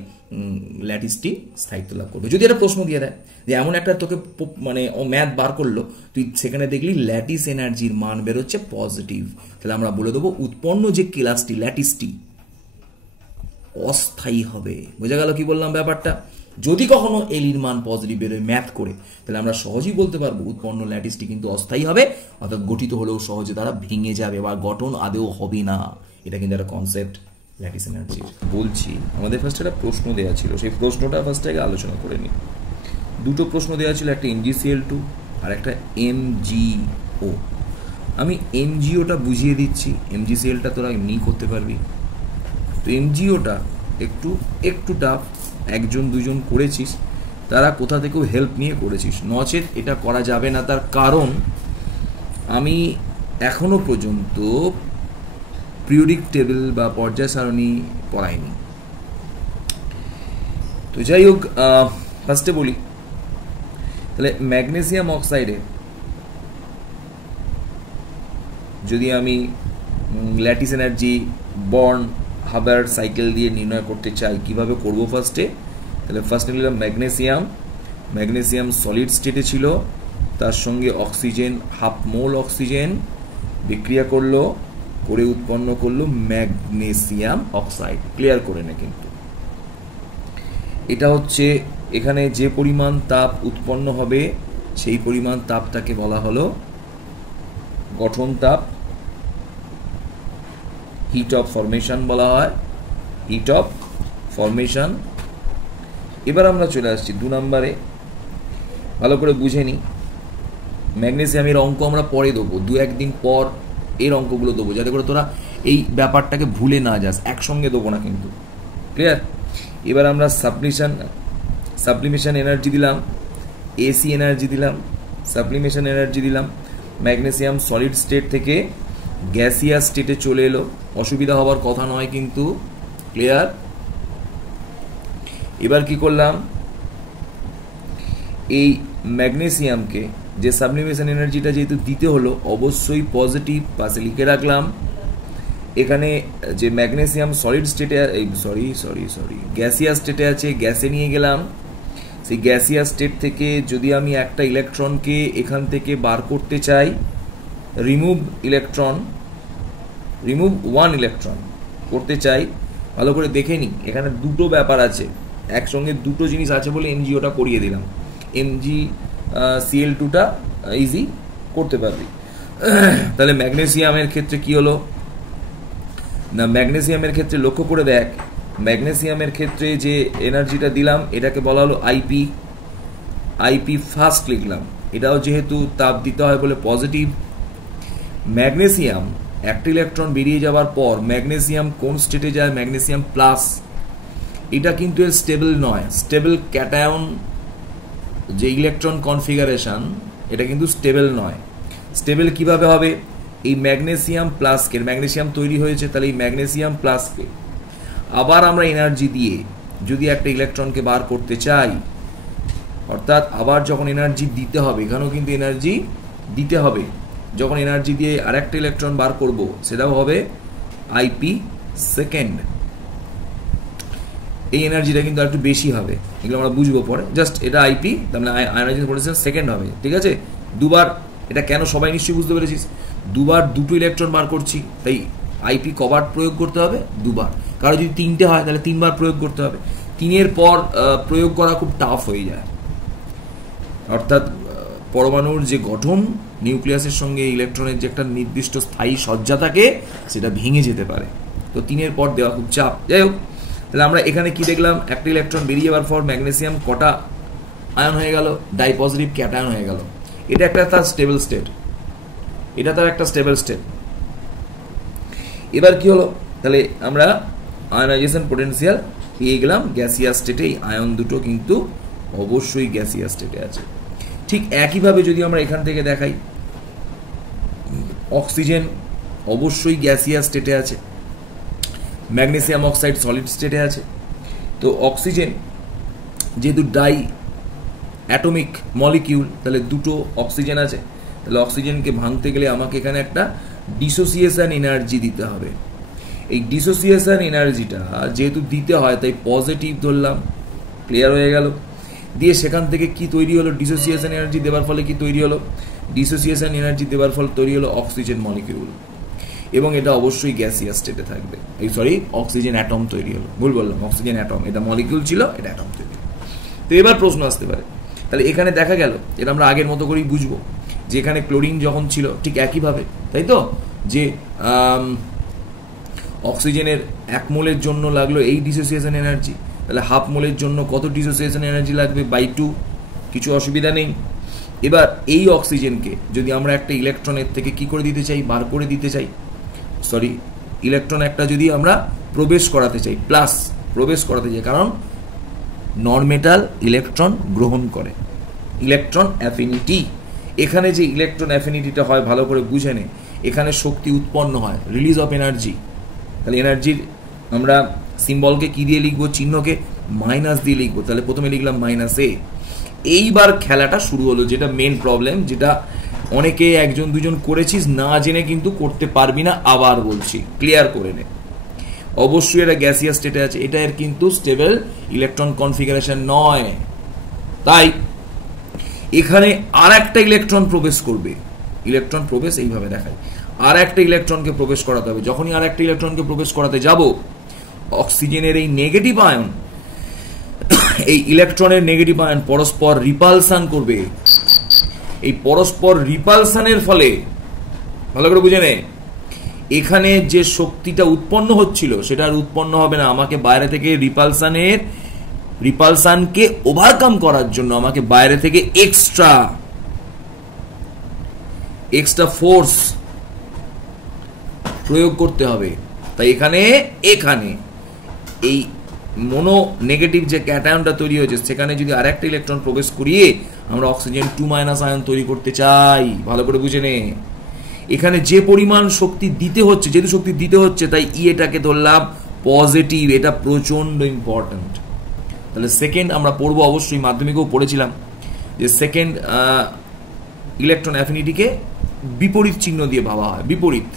ল্যাটিসটি স্থায়িত্ব লাভ করবে। যদি একটা প্রশ্ন দিয়ে দেয় যে এমন একটা তোকে মানে ও ম্যাথ বার করলো, তুই সেখানে দেখলি ল্যাটিস এনার্জির মান বেরোচ্ছে পজিটিভ, তাহলে আমরা বলে দেবো উৎপন্ন যে কেলাসটি, ল্যাটিসটি অস্থায়ী হবে। বোঝা গেল কি বললাম ব্যাপারটা? যদি কখনো এলির মান পজিটিভ বেরোয় ম্যাথ করে, তাহলে আমরা সহজেই বলতে পারবো উৎপন্ন ল্যাটিসটি কিন্তু অস্থায়ী হবে, অর্থাৎ গঠিত হলেও সহজে তারা ভেঙে যাবে বা গঠন আদেও হবে না। এটা কিন্তু একটা কনসেপ্ট ল্যাটিস এনার্জির। বলছি আমাদের ফার্স্ট একটা প্রশ্ন দেওয়া ছিল, সেই প্রশ্নটা ফার্স্ট আগে আলোচনা করে নিই। 2টো প্রশ্ন দেওয়া ছিল, একটা MgCl2 আর একটা MgO। আমি MgOটা বুঝিয়ে দিচ্ছি, MgClটা তোরা এমনি করতে পারবি। তো MgOটা একটু টাফ, 1-2জন করেছিস, তারা কোথা থেকেও হেল্প নিয়ে করেছিস, নচেত এটা করা যাবে না। তার কারণ আমি এখনো পর্যন্ত পিরিয়ডিক টেবিল বা পর্যায় সারণী পড়াইনি। তো যাই হোক, ফার্স্টে বলি, তাহলে ম্যাগনেসিয়াম অক্সাইডে যদি আমি lattice energy born Harvard cycle দিয়ে নির্ণয় করতে চাই, কিভাবে করব? তাহলে ফার্স্টে নিলাম ম্যাগনেসিয়াম সলিড স্টেটে ছিল, তার সঙ্গে অক্সিজেন, 1/2 মোল অক্সিজেন বিক্রিয়া করে উৎপন্ন করলো ম্যাগনেসিয়াম অক্সাইড। ক্লিয়ার করে নে, কিন্তু এটা হচ্ছে এখানে যে পরিমাণ তাপ উৎপন্ন হবে সেই পরিমাণ তাপটাকে বলা হলো গঠন তাপ, হিট অফ ফরমেশন বলা হয়, হিট অফ ফরমেশন। এবার আমরা চলে আসছি 2 নম্বরে, ভালো করে বুঝে নিই। ম্যাগনেসিয়ামের অঙ্ক আমরা পরে দেবো, 2-1 দিন পর এর অঙ্কগুলো দেবো, যাতে করে তোরা এই ব্যাপারটাকে ভুলে না যাস, একসঙ্গে দেবো না কিন্তু। ক্লিয়ার? এবার আমরা সাবলিমেশন এনার্জি দিলাম, এসি এনার্জি দিলাম, সাবলিমেশন এনার্জি দিলাম। ম্যাগনেসিয়াম সলিড স্টেট থেকে গ্যাসিয়াস স্টেটে চলে এলো, অসুবিধা হবার কথা নয় কিন্তু। ক্লিয়ার? এবার কি করলাম, এই ম্যাগনেসিয়ামকে যে সাবলিমেশন এনার্জিটা যেহেতু দিতে হলো, অবশ্যই পজিটিভ, পাশে লিখে রাখলাম। এখানে যে ম্যাগনেসিয়াম সলিড স্টেটে গ্যাসিয়াস স্টেটে আছে, গ্যাসে নিয়ে গেলাম। সেই গ্যাসিয়াস স্টেট থেকে যদি আমি একটা ইলেকট্রনকে এখান থেকে বার করতে চাই, রিমুভ ওয়ান ইলেকট্রন করতে চাই, ভালো করে দেখে নিই। এখানে দুটো ব্যাপার আছে, একসঙ্গে দুটো জিনিস আছে বলে এমজিওটা করিয়ে দিলাম। MgCl2টা ইজি করতে পারবি। তাহলে ম্যাগনেসিয়ামের ক্ষেত্রে কি হলো না, ম্যাগনেসিয়ামের ক্ষেত্রে লক্ষ্য করে দেখ, ম্যাগনেসিয়ামের ক্ষেত্রে যে এনার্জিটা দিলাম এটাকে বলা হলো আইপি ফার্স্ট লিখলাম। এটাও যেহেতু তাপ দিতে হয় বলে পজিটিভ। ম্যাগনেসিয়াম একটা ইলেকট্রন বেরিয়ে যাওয়ার পর ম্যাগনেসিয়াম কোন স্টেটে যায়, ম্যাগনেসিয়াম প্লাস। এটা কিন্তু এর স্টেবল নয়, স্টেবল ক্যাটায়ন যে ইলেকট্রন কনফিগারেশন এটা কিন্তু স্টেবল নয়। স্টেবল কিভাবে হবে, এই ম্যাগনেসিয়াম প্লাসকে, ম্যাগনেসিয়াম তৈরি হয়েছে, তাহলে এই ম্যাগনেসিয়াম প্লাসকে আবার আমরা এনার্জি দিয়ে যদি একটা ইলেকট্রনকে বার করতে চাই, অর্থাৎ আবার যখন এনার্জি দিতে হবে, এখানেও কিন্তু এনার্জি দিতে হবে, যখন এনার্জি দিয়ে আরেকটা ইলেকট্রন বার করব সেটাও হবে আইপি সেকেন্ড। এই এনার্জিটা কিন্তু একটু বেশি হবে, এগুলো আমরা বুঝবো পরে। জাস্ট এটা আইপি, তার মানে আয়োনাইজেশন পোটেনশিয়াল সেকেন্ড হবে, ঠিক আছে। দুবার, এটা কেন সবাই নিশ্চয়ই বুঝতে পেরেছিস, দুবার দুটো ইলেকট্রন বার করছি, তাই আইপি কবার প্রয়োগ করতে হবে, দুবার। কারো যদি তিনটে হয় তাহলে তিনবার প্রয়োগ করতে হবে। তিনের পর প্রয়োগ করা খুব টাফ হয়ে যায়, অর্থাৎ পরমাণুর যে গঠন, নিউক্লিয়াসের সঙ্গে ইলেকট্রনের যে একটা নির্দিষ্ট স্থায়ী সজ্জা থাকে, সেটা ভেঙে যেতে পারে। তো তিনের পর দেওয়া খুব চাপ। যাই হোক, তাহলে আমরা এখানে কি দেখলাম, একটা ইলেকট্রন বেরিয়ে যাওয়ার পর ম্যাগনেসিয়াম কটা আয়ন হয়ে গেল, ডাই পজিটিভ ক্যাটায়ন হয়ে গেল। এটা একটা তার স্টেবল স্টেট, এটা তার একটা স্টেবল স্টেট। এবার কি হলো, তাহলে আমরা আয়োনাইজেশন পোটেনশিয়াল পেয়ে গেলাম গ্যাসিয়াস স্টেটে। এই আয়ন দুটো কিন্তু অবশ্যই গ্যাসিয়াস স্টেটে আছে। ঠিক একইভাবে যদি আমরা এখান থেকে দেখাই, অক্সিজেন অবশ্যই গ্যাসিয়াস স্টেটে আছে, ম্যাগনেসিয়াম অক্সাইড সলিড স্টেটে আছে। তো অক্সিজেন যেহেতু ডাই অ্যাটমিক মলিকিউল, তাহলে দুটো অক্সিজেন আছে, তাহলে অক্সিজেনকে ভাঙতে গেলে আমাকে এখানে একটা ডিসোসিয়েশন এনার্জি দিতে হবে। এই ডিসোসিয়েশন এনার্জিটা যেহেতু দিতে হয়, তাই পজিটিভ ধরলাম, ক্লিয়ার হয়ে গেল। দিয়ে সেখান থেকে কি তৈরি হলো, ডিসোসিয়েশন এনার্জি দেওয়ার ফলে কি তৈরি হলো, ডিসোসিয়েশন এনার্জি দেওয়ার ফলে তৈরি হলো অক্সিজেন মলিকিউল, এবং এটা অবশ্যই গ্যাসিয়াস স্টেটে থাকবে। অক্সিজেন অ্যাটম তৈরি হলো, ভুল বললাম, অক্সিজেন অ্যাটম, এটা মলিকিউল ছিল, এটা অ্যাটম তৈরি। তো এবার প্রশ্ন আসতে পারে, তাহলে এখানে দেখা গেল, এটা আমরা আগের মতো করেই বুঝবো, যে এখানে ক্লোরিন যখন ছিল ঠিক একইভাবে, তাই তো, যে অক্সিজেনের 1 মোলের জন্য লাগলো এই ডিসোসিয়েশন এনার্জি, তাহলে হাফ মোলের জন্য কত ডিসোসিয়েশন এনার্জি লাগবে, /2, কিছু অসুবিধা নেই। এবার এই অক্সিজেনকে যদি আমরা একটা ইলেকট্রনের থেকে কি করে দিতে চাই, বার করে দিতে চাই, ইলেকট্রন একটা যদি আমরা প্রবেশ করাতে চাই, প্লাস প্রবেশ করাতে চাই, কারণ নন মেটাল ইলেকট্রন গ্রহণ করে, ইলেকট্রন অ্যাফিনিটি। এখানে যে ইলেকট্রন অ্যাফিনিটিটা হয় ভালো করে বুঝে নে, এখানে শক্তি উৎপন্ন হয়, রিলিজ অফ এনার্জি। তাহলে এনার্জির আমরা সিম্বলকে কি দিয়ে লিখবো, চিহ্নকে মাইনাস দিয়ে লিখবো। তাহলে প্রথমে লিখলাম -a। এইবার খেলাটা শুরু হলো, যেটা মেন প্রবলেম, যেটা অনেকে একজন দুজন করেছিস, না জেনে কিন্তু করতে পারবি না। আবার বলছি, ক্লিয়ার করে নে। অবশ্যই এটা গ্যাসিয়াস স্টেটে আছে, এটা এর কিন্তু স্টেবল ইলেকট্রন কনফিগারেশন নয়। তাই এখানে আর একটা ইলেকট্রন প্রবেশ করবে, ইলেকট্রন প্রবেশ এইভাবে দেখায়, আর একটা ইলেকট্রনকে প্রবেশ করাতে হবে। যখনই আর একটা ইলেকট্রনকে প্রবেশ করাতে যাব, অক্সিজেনের এই নেগেটিভ আয়ন, এই ইলেকট্রনের নেগেটিভ আয়ন পরস্পর রিপালসান করবে। এই পরস্পর রিপালসানের ফলে, ভালো করে বুঝে নে, এখানে যে শক্তিটা উৎপন্ন হচ্ছিল সেটা আর উৎপন্ন হবে না। আমাকে বাইরে থেকে রিপালসানকে ওভারকাম করার জন্য আমাকে বাইরে থেকে এক্সট্রা ফোর্স প্রয়োগ করতে হবে। তাই এখানে এই মোনো নেগেটিভ যে ক্যাটায়নটা তৈরি হয়েছে, সেখানে যদি আরেকটা ইলেকট্রন প্রবেশ করিয়ে আমরা অক্সিজেন 2- আয়ন তৈরি করতে চাই, ভালো করে বুঝে নে। এখানে যে পরিমাণ শক্তি দিতে হচ্ছে, যেহেতু শক্তি দিতে হচ্ছে, তাই এটাকে ধরলাম পজিটিভ। এটা প্রচন্ড ইম্পর্টেন্ট। তাহলে সেকেন্ড আমরা পড়বো, অবশ্যই মাধ্যমিকেও পড়েছিলাম, যে সেকেন্ড ইলেকট্রন অ্যাফিনিটিকে বিপরীত চিহ্ন দিয়ে ভাবা হয়, বিপরীত।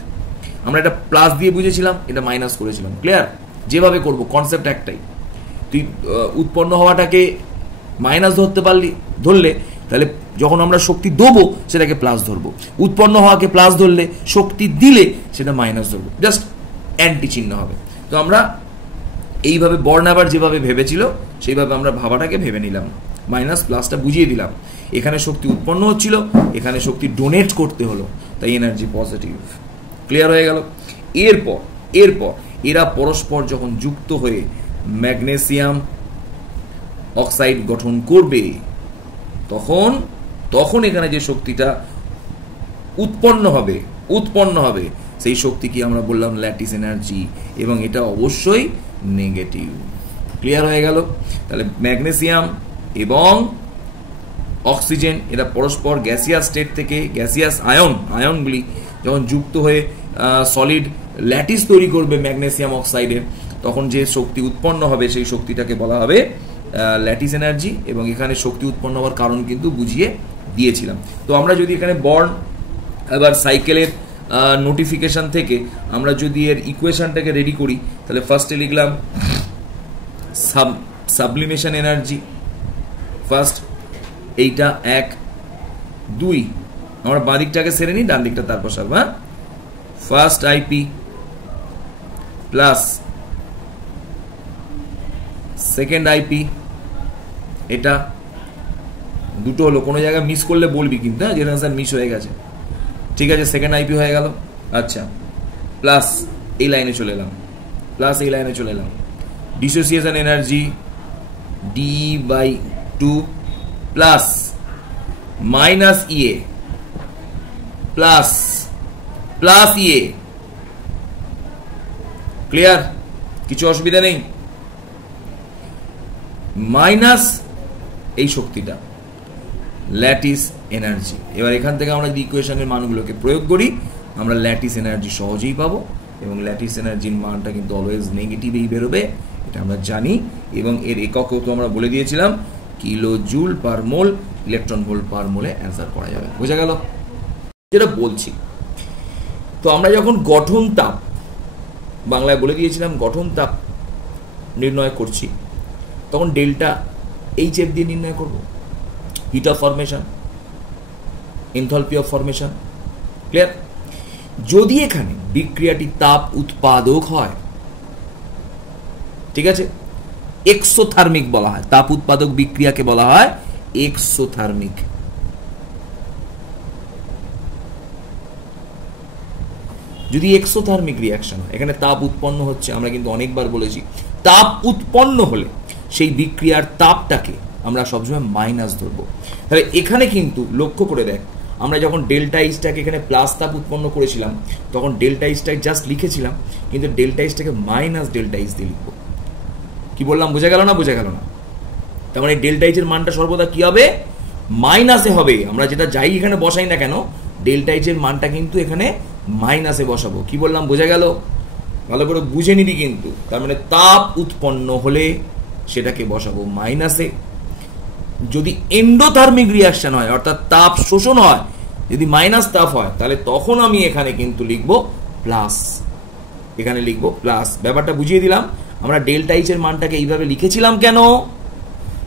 আমরা এটা প্লাস দিয়ে বুঝেছিলাম, এটা মাইনাস করেছিলাম। ক্লিয়ার? যেভাবে করব কনসেপ্ট একটাই, তুই উৎপন্ন হওয়াটাকে মাইনাস ধরলে তাহলে যখন আমরা শক্তি দেবো সেটাকে প্লাস ধরবো, উৎপন্ন হওয়াকে প্লাস ধরলে শক্তি দিলে সেটা মাইনাস ধরবো, জাস্ট অ্যান্টি চিহ্ন হবে। তো আমরা এইভাবে বর্ণাবার যেভাবে ভেবেছিল সেইভাবে আমরা ভাবাটাকে ভেবে নিলাম, মাইনাস প্লাসটা বুঝিয়ে দিলাম। এখানে শক্তি উৎপন্ন হচ্ছিল, এখানে শক্তি ডোনেট করতে হলো, তাই এনার্জি পজিটিভ। ক্লিয়ার হয়ে গেল? এরপর এরা পরস্পর যখন যুক্ত হয়ে ম্যাগনেসিয়াম অক্সাইড গঠন করবে তখন এখানে যে শক্তিটা উৎপন্ন হবে সেই শক্তি কি আমরা বললাম ল্যাটিস এনার্জি, এবং এটা অবশ্যই নেগেটিভ। ক্লিয়ার হয়ে গেল? তাহলে ম্যাগনেসিয়াম এবং অক্সিজেন এরা পরস্পর গ্যাসিয়াস স্টেট থেকে গ্যাসিয়াস আয়নগুলি যখন যুক্ত হয়ে সলিড ল্যাটিস তৈরি করবে ম্যাগনেসিয়াম অক্সাইডের, তখন যে শক্তি উৎপন্ন হবে সেই শক্তিটাকে বলা হবে ল্যাটিস এনার্জি। এবং এখানে শক্তি উৎপন্ন হওয়ার কারণ কিন্তু বুঝিয়ে দিয়েছিলাম। তো আমরা যদি এখানে বর্ন এবার সাইকেলের নোটিফিকেশন থেকে আমরা যদি এর ইকুয়েশনটাকে রেডি করি, তাহলে ফার্স্টে লিখলাম সাবলিমেশন এনার্জি, ফার্স্ট এইটা 1 2, আমরা বাঁ দিকটাকে সেরে নিই, ডান দিকটা তারপর সারবো। হ্যাঁ, first IP plus second IP, এটা দুটো হলো, কোনো জায়গায় মিস করলে বলবি কিন্তু, হ্যাঁ যেটা স্যার মিস হয়ে গেছে, ঠিক আছে। সেকেন্ড আইপি হয়ে গেল, আচ্ছা, প্লাস এই লাইনে চলে এলাম, dissociation energy D/2 plus minus EA plus EA. Clear? কিছু অসুবিধা নেই। মাইনাস এই শক্তিটা ল্যাটিস এনার্জি। এবার এখান থেকে আমরা যদি ইকুয়েশনের মানগুলোকে প্রয়োগ করি আমরা ল্যাটিস এনার্জি সহজেই পাবো, এবং ল্যাটিস এনার্জির মানটা কিন্তু অলওয়েজ নেগেটিভেই বেরোবে, এটা আমরা জানি। এবং এর এককও তো আমরা বলে দিয়েছিলাম, কিলো জুল পার মোল, ইলেকট্রন ভোল্ট পার মোলে অ্যান্সার করা যাবে। বোঝা গেল যেটা বলছি? তো আমরা যখন গঠন তাপ, বাংলায় বলে দিয়েছিলাম গঠন তাপ নির্ণয় করছি, তখন ডেল্টা এইচএফ দিয়ে নির্ণয় করব, heat of formation, enthalpy of formation. Clear? যদি এখানে বিক্রিয়াটি তাপ উৎপাদক হয়, ঠিক আছে, এক্সোথার্মিক বলা হয়, তাপ উৎপাদক বিক্রিয়াকে বলা হয় এক্সোথার্মিক। যদি এক্সোথার্মিক রিয়াকশন হয়, এখানে তাপ উৎপন্ন হচ্ছে, আমরা কিন্তু অনেকবার বলেছি তাপ উৎপন্ন হলে সেই বিক্রিয়ার তাপটাকে আমরা সবসময় মাইনাস ধরবো। তাহলে এখানে কিন্তু লক্ষ্য করে দেখ, আমরা যখন ডেল্টা এইচটাকে এখানে প্লাস তাপ উৎপন্ন করেছিলাম তখন ডেল্টা এইচটাকে জাস্ট লিখেছিলাম, কিন্তু ডেল্টা এইচটাকে মাইনাস ডেল্টা এইচ দিয়ে লিখবো। কি বললাম? বোঝা গেল না? তার মানে ডেল্টা এইচ এর মানটা সর্বদা কি হবে? মাইনাসে হবে। আমরা যেটা যাই এখানে বসাই না কেন, ডেল্টা এইচ এর মানটা কিন্তু এখানে মাইনাসে বসাবো। কি বললাম? বোঝা গেল? ভালো করে বুঝে নিবি কিন্তু। তার মানে তাপ উৎপন্ন হলে সেটাকে বসাবো মাইনাসে। যদি এন্ডোথার্মিক রিয়াকশন হয়, অর্থাৎ তাপ শোষণ হয়, যদি মাইনাস তাপ হয়, তাহলে তখন আমি এখানে কিন্তু লিখবো প্লাস, এখানে লিখবো প্লাস। ব্যাপারটা বুঝিয়ে দিলাম। আমরা ডেল্টা এইচ এর মানটাকে এইভাবে লিখেছিলাম কেন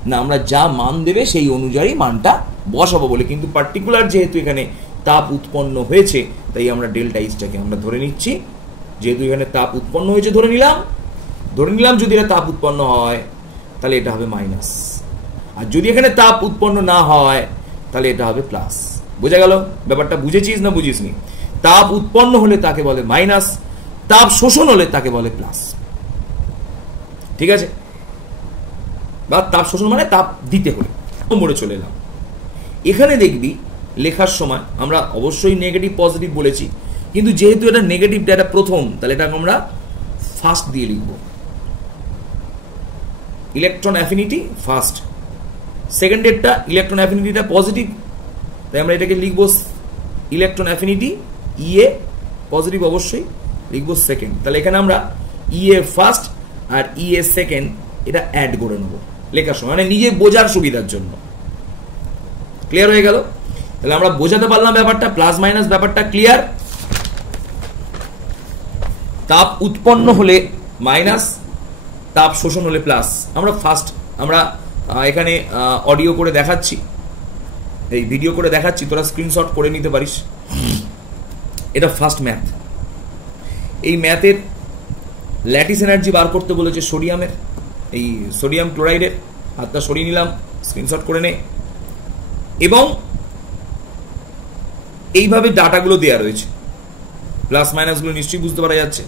না, আমরা যা মান দেবে সেই অনুযায়ী মানটা বসাবো বলে। কিন্তু পার্টিকুলার যেহেতু এখানে তাপ উৎপন্ন হয়েছে, তাই আমরা ডেল্টা এইচটাকে আমরা ধরে নিচ্ছি, যেহেতু এখানে তাপ উৎপন্ন হয়েছে ধরে নিলাম যদি এটা তাপ উৎপন্ন হয় তাহলে এটা হবে মাইনাস, আর যদি এখানে তাপ উৎপন্ন না হয় তাহলে এটা হবে প্লাস। বোঝা গেল? ব্যাপারটা বুঝেছিস না বুঝিসনি? তাপ উৎপন্ন হলে তাকে বলে মাইনাস, তাপ শোষণ হলে তাকে বলে প্লাস। ঠিক আছে? বা তাপ শোষণ মানে তাপ দিতে হলে। নম্বরে চলে এলাম। এখানে দেখবি লেখার সময় আমরা অবশ্যই নেগেটিভ পজিটিভ বলেছি, কিন্তু যেহেতু এটা নেগেটিভ এটা প্রথম, তাহলে এটাকে আমরা ফার্স্ট দিয়ে লিখব। ইলেকট্রন অ্যাফিনিটি ফার্স্ট, সেকেন্ডেরটা ইলেকট্রন অ্যাফিনিটিটা পজিটিভ, তাই আমরা এটাকে লিখব ইলেকট্রন অ্যাফিনিটি ইএ পজিটিভ, অবশ্যই লিখব সেকেন্ড। তাহলে এখানে আমরা ইএ ফার্স্ট আর ইএ সেকেন্ড এটা অ্যাড করে নেব লেখার সময়, মানে নিজে বোঝার সুবিধার জন্য। ক্লিয়ার হয়ে গেল? তাহলে আমরা বোঝাতে পারলাম ব্যাপারটা, প্লাস মাইনাস ব্যাপারটা ক্লিয়ার। তাপ উৎপন্ন হলে মাইনাস, তাপ শোষণ হলে প্লাস। আমরা এখানে অডিও করে দেখাচ্ছি, এই ভিডিও করে দেখাচ্ছি, তোরা স্ক্রিনশট করে নিতে পারিস। এটা ফার্স্ট ম্যাথ। এই ম্যাথের ল্যাটিস এনার্জি বার করতে বলেছে সোডিয়ামের, এই সোডিয়াম ক্লোরাইডের। হাতটা সরিয়ে নিলাম, স্ক্রিনশট করে নে। এবং এইভাবে ডাটাগুলো দেওয়া রয়েছে, প্লাস মাইনাসগুলো নিশ্চয়ই বুঝতে পারা যাচ্ছে,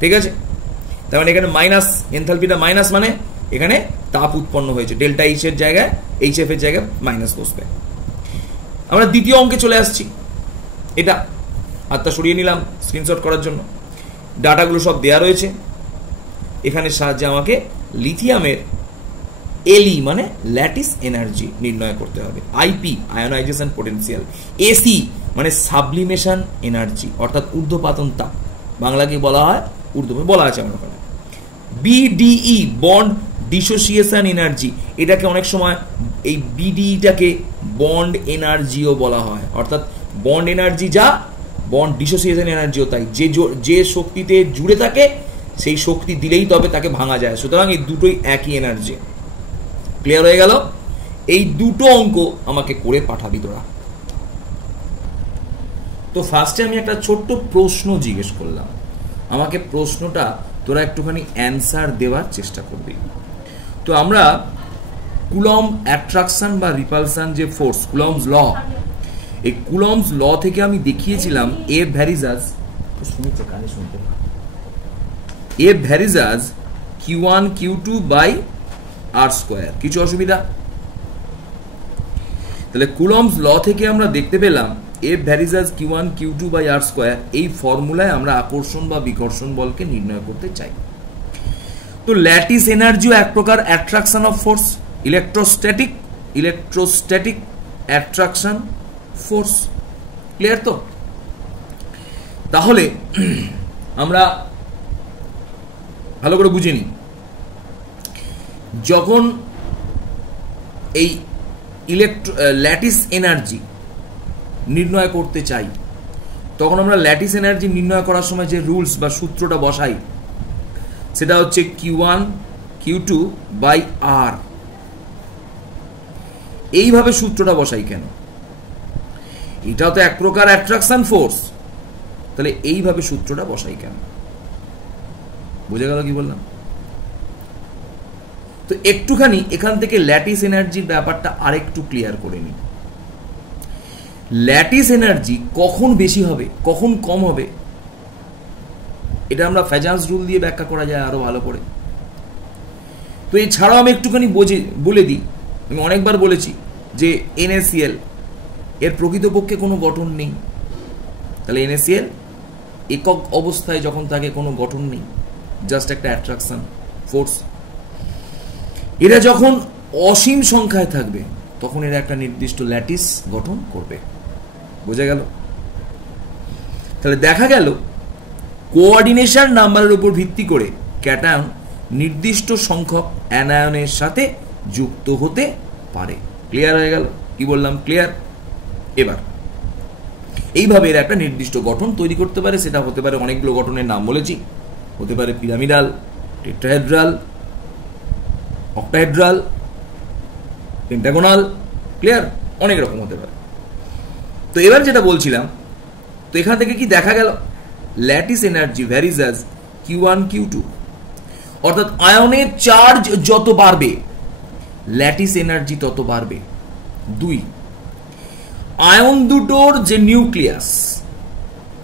ঠিক আছে? তার মানে এখানে মাইনাস, এনথালপিটা মাইনাস, মানে এখানে তাপ উৎপন্ন হয়েছে, ডেল্টা এইচ এর জায়গায়, এইচ এফ এর জায়গায় মাইনাস বসবে। আমরা দ্বিতীয় অঙ্কে চলে আসছি। এটা হাতটা সরিয়ে নিলাম স্ক্রিনশট করার জন্য। ডাটাগুলো সব দেয়া রয়েছে। এখানে সাহায্যে আমাকে লিথিয়ামের এলই মানে ল্যাটিস এনার্জি নির্ণয় করতে হবে। আইপি আয়োনাইজেশন পটেনশিয়াল, এসি মানে সাবলিমেশন এনার্জি অর্থাৎ ঊর্ধ্বপাতন তাপ, বাংলাকে বলা হয় ঊর্ধ্ব, বলা আছে আমার ওখানে। বিডিই বন্ড ডিসোসিয়েশন এনার্জি, এটাকে অনেক সময় এই বিডিইটাকে বন্ড এনার্জিও বলা হয়, অর্থাৎ বন্ড এনার্জি যা, বন্ড ডিসোসিয়েশন এনার্জিও তাই। যে শক্তিতে জুড়ে থাকে সেই শক্তি দিলেই তবে তাকে ভাঙা যায়। সুতরাং এই দুটোই একই এনার্জি। ক্লিয়ার হয়ে গেল? এই দুটো অঙ্ক আমাকে করে পাঠাবি তোরা। তো ফার্স্টে আমি একটা ছোট্ট প্রশ্ন জিজ্ঞেস করলাম, আমাকে প্রশ্নটা তোরা একটুখানি অ্যান্সার দেওয়ার চেষ্টা করবি। তো আমরা কুলম্ব অ্যাট্রাকশন বা রিপালশন যে ফোর্স, কুলম্বস ল, এই কুলম্বস ল থেকে আমি দেখিয়েছিলাম এফ ভ্যারিজাস, শুনেছে কানে শুনতে, F varies as Q1 Q2 by r square. কিছু অসুবিধা? তাহলে কুলম্বস ল থেকে আমরা দেখতে পেলাম F varies as Q1 Q2 by r square. এই ফর্মুলায় আমরা আকর্ষণ বা বিকর্ষণ বলকে নির্ণয় করতে চাই। তো ল্যাটিস এনার্জিও এক প্রকার attraction of force, electrostatic attraction force. Clear তো? তাহলে আমরা ভালো করে বুঝে নিই। যখন এই ল্যাটিস এনার্জি নির্ণয় করতে চাই, তখন আমরা ল্যাটিস এনার্জি নির্ণয় করার সময় যে রুলস বা সূত্রটা বসাই সেটা হচ্ছে Q1 Q2 বাই আর। এইভাবে সূত্রটা বসাই কেন? এটাও তো এক প্রকার অ্যাট্রাকশন ফোর্স, তাহলে এইভাবে সূত্রটা বসাই কেন? বুঝে গেল কি বললাম? তো একটুখানি এখান থেকে ল্যাটিস এনার্জির ব্যাপারটা আরেকটু ক্লিয়ার করে নিই। ল্যাটিস এনার্জি কখন বেশি হবে, কখন কম হবে, এটা আমরা ফ্যাজান্স রুল দিয়ে ব্যাখ্যা করা যায় আরো ভালো করে। তো এছাড়াও আমি একটুখানি বলে দিই, আমি অনেকবার বলেছি যে NaCl এর প্রকৃতপক্ষে কোনো গঠন নেই। তাহলে NaCl একক অবস্থায় যখন থাকে কোনো গঠন নেই, জাস্ট একটা অ্যাট্রাকশন ফোর্স। এরা যখন অসীম সংখ্যায় থাকবে তখন এরা একটা নির্দিষ্ট ল্যাটিস গঠন করবে। বোঝা গেল? তাহলে দেখা গেল কোঅর্ডিনেশন নাম্বারের উপর ভিত্তি করে ক্যাটায়ন নির্দিষ্ট সংখ্যক অ্যানায়নের সাথে যুক্ত হতে পারে। ক্লিয়ার হয়ে গেল? কি বললাম? ক্লিয়ার? এবার এইভাবে এর একটা নির্দিষ্ট গঠন তৈরি করতে পারে। সেটা হতে পারে অনেকগুলো গঠনের নাম বলেছি, হতে পারে pyramidal, tetrahedral, octahedral, pentagonal. Clear? অনেক রকম হতে পারে। তো এবার যেটা বলছিলাম, তো এখান থেকে কি দেখা গেল? Lattice energy varies as Q1 Q2, অর্থাৎ আয়নের চার্জ যত বাড়বে ল্যাটিস এনার্জি তত বাড়বে। 2, আয়ন দুটোর যে নিউক্লিয়াস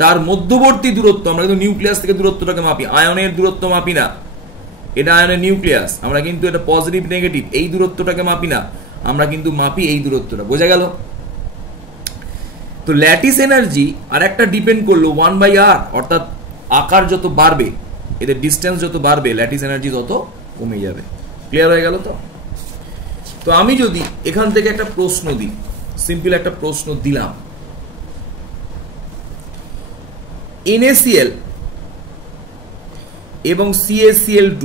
তার মধ্যবর্তী দূরত্ব, আমরা কিন্তু নিউক্লিয়াস থেকে দূরত্বটাকে মাপি, আয়নের দূরত্ব মাপি না, এটা আয়নের নিউক্লিয়াস, আমরা কিন্তু এটা পজিটিভ নেগেটিভ এই দূরত্বটাকে মাপি না, আমরা কিন্তু মাপি এই দূরত্বটা। বোঝা গেল? তো ল্যাটিস এনার্জি আর একটা ডিপেন্ড করলো 1/r, অর্থাৎ আকার যত বাড়বে, এদের ডিস্টেন্স যত বাড়বে, ল্যাটিস এনার্জি তত কমে যাবে। ক্লিয়ার হয়ে গেল তো? তো আমি যদি এখান থেকে একটা প্রশ্ন দিই, সিম্পল একটা প্রশ্ন দিলাম, NaCl এবং CaCl2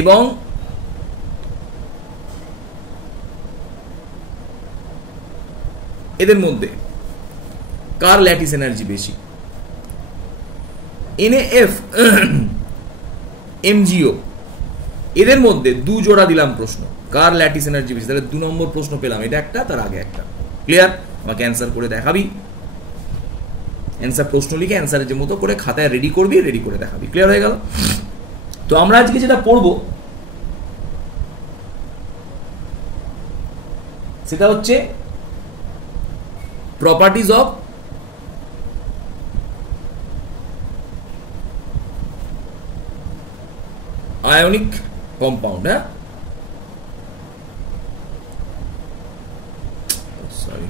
এবং এদের মধ্যে কার ল্যাটিস এনার্জি বেশি? NaF MgO এদের মধ্যে দু জোড়া দিলাম প্রশ্ন, কার ল্যাটিস এনার্জি বেশি, তাহলে 2 নম্বর প্রশ্ন পেলাম, এটা একটা তার আগে একটা। ক্লিয়ার? আমাকে অ্যান্সার করে দেখাবি, অ্যান্সার প্রশ্ন লিখে অ্যান্সারের যে মতো করে খাতায় রেডি করবি, রেডি করে দেখাবি। ক্লিয়ার হয়ে গেল? তো আমরা আজকে যেটা পড়বো সেটা হচ্ছে প্রপার্টিজ অফ আয়নিক কম্পাউন্ড। হ্যাঁ, সরি,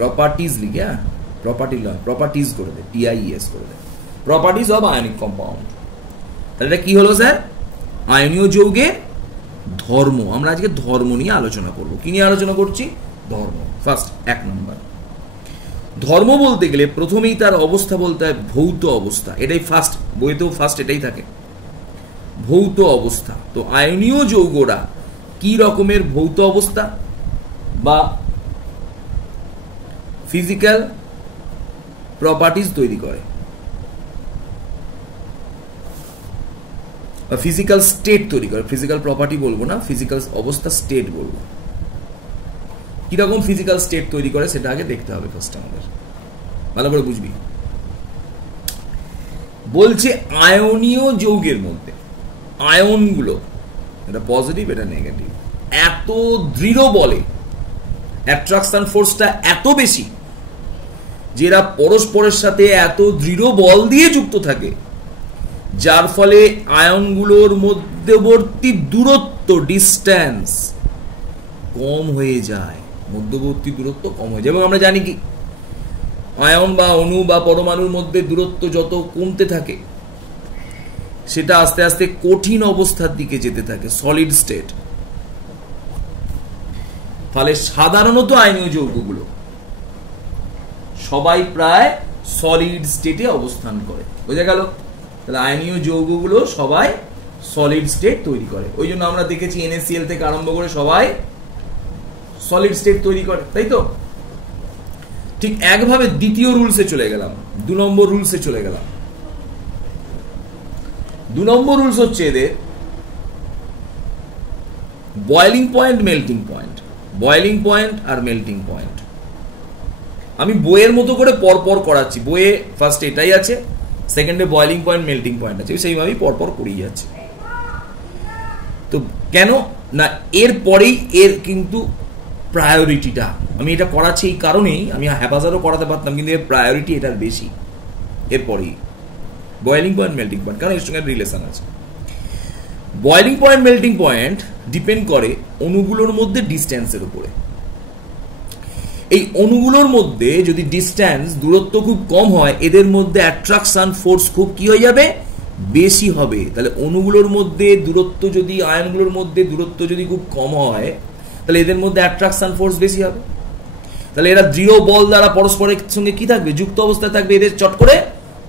প্রপার্টিজ লিখে, হ্যাঁ প্রপার্টিজ করে দে, TIES করে দে, প্রপার্টিজ অফ আয়নিক কম্পাউন্ড। তাহলে এটা কি হলো স্যার? আয়নীয় যৌগের ধর্ম। আমরা আজকে ধর্ম নিয়ে আলোচনা করব। কি নিয়ে আলোচনা করছি? ধর্ম। ফার্স্ট 1 নম্বর ধর্ম বলতে গেলে প্রথমেই তার অবস্থা বলতে হয় ভৌত অবস্থা। এটাই ফার্স্ট, বইতেও ফার্স্ট এটাই থাকে, ভৌত অবস্থা। তো আয়নীয় যৌগরা কি রকমের ভৌত অবস্থা বা ফিজিক্যাল প্রপার্টিজ তৈরি করে, বা ফিজিক্যাল স্টেট তৈরি করে। ফিজিক্যাল প্রপার্টি বলবো না, ফিজিক্যাল অবস্থা, স্টেট বলবো। কিরকম ফিজিক্যাল স্টেট তৈরি করে সেটা আগে দেখতে হবে ফার্স্ট আমাদের, ভালো করে বুঝবি। বলছে আয়নীয় যৌগের মধ্যে আয়নগুলো, এটা পজিটিভ এটা নেগেটিভ, এত দৃঢ় বলে, অ্যাট্রাকশন ফোর্সটা এত বেশি যে এরা পরস্পরের সাথে এত দৃঢ় বল দিয়ে যুক্ত থাকে, যার ফলে আয়নগুলোর মধ্যবর্তী দূরত্ব, ডিস্টেন্স কম হয়ে যায়, মধ্যবর্তী দূরত্ব কম হয়ে যায়। এবং আমরা জানি কি, আয়ন বা অণু বা পরমাণুর মধ্যে দূরত্ব যত কমতে থাকে সেটা আস্তে আস্তে কঠিন অবস্থার দিকে যেতে থাকে, সলিড স্টেট। ফলে সাধারণত আয়নীয় যৌগগুলো সবাই প্রায় সলিড স্টেটে অবস্থান করে। বোঝা গেল? তাহলে আয়নীয় যৌগগুলো সবাই সলিড স্টেট তৈরি করে। ওই জন্য আমরা দেখেছি NaCl থেকে আরম্ভ করে সবাই সলিড স্টেট তৈরি করে, তাই তো? ঠিক একভাবে দ্বিতীয় রুলসে চলে গেলাম, 2 নম্বর রুলসে চলে গেলাম। 2 নম্বর রুলস হচ্ছে এদের boiling point, melting point. Boiling point are melting point আমি বইয়ের মতো করে পরপর করাচ্ছি। বইয়ে ফার্স্ট এটাই আছে, সেকেন্ডে বয়েলিং পয়েন্ট, মেল্টিং পয়েন্ট আছে, সেইভাবেই পরপর করেই যাচ্ছে। তো কেন না, এর পরেই এর কিন্তু প্রায়োরিটিটা, আমি এটা করাচ্ছি এই কারণেই, আমি হ্যাপাজারও করাতে পারতাম, কিন্তু এর প্রায়োরিটি এটার বেশি এরপরেই, বয়েলিং পয়েন্ট, মেল্টিং পয়েন্ট, কারণ এর সঙ্গে রিলেশন আছে। Boiling point, melting point depend করে অণুগুলোর মধ্যে ডিস্টেন্সের উপরে। এই অণুগুলোর মধ্যে যদি ডিস্টেন্স, দূরত্ব খুব কম হয়, এদের মধ্যে অ্যাট্রাকশন ফোর্স খুব কি হয়ে যাবে? বেশি হবে। তাহলে অণুগুলোর মধ্যে দূরত্ব যদি, আয়নগুলোর মধ্যে দূরত্ব যদি খুব কম হয়, তাহলে এদের মধ্যে অ্যাট্রাকশন ফোর্স বেশি হবে। তাহলে এরা দৃঢ় বল দ্বারা পরস্পরের সঙ্গে কি থাকবে? যুক্ত অবস্থায় থাকবে, এদের চট করে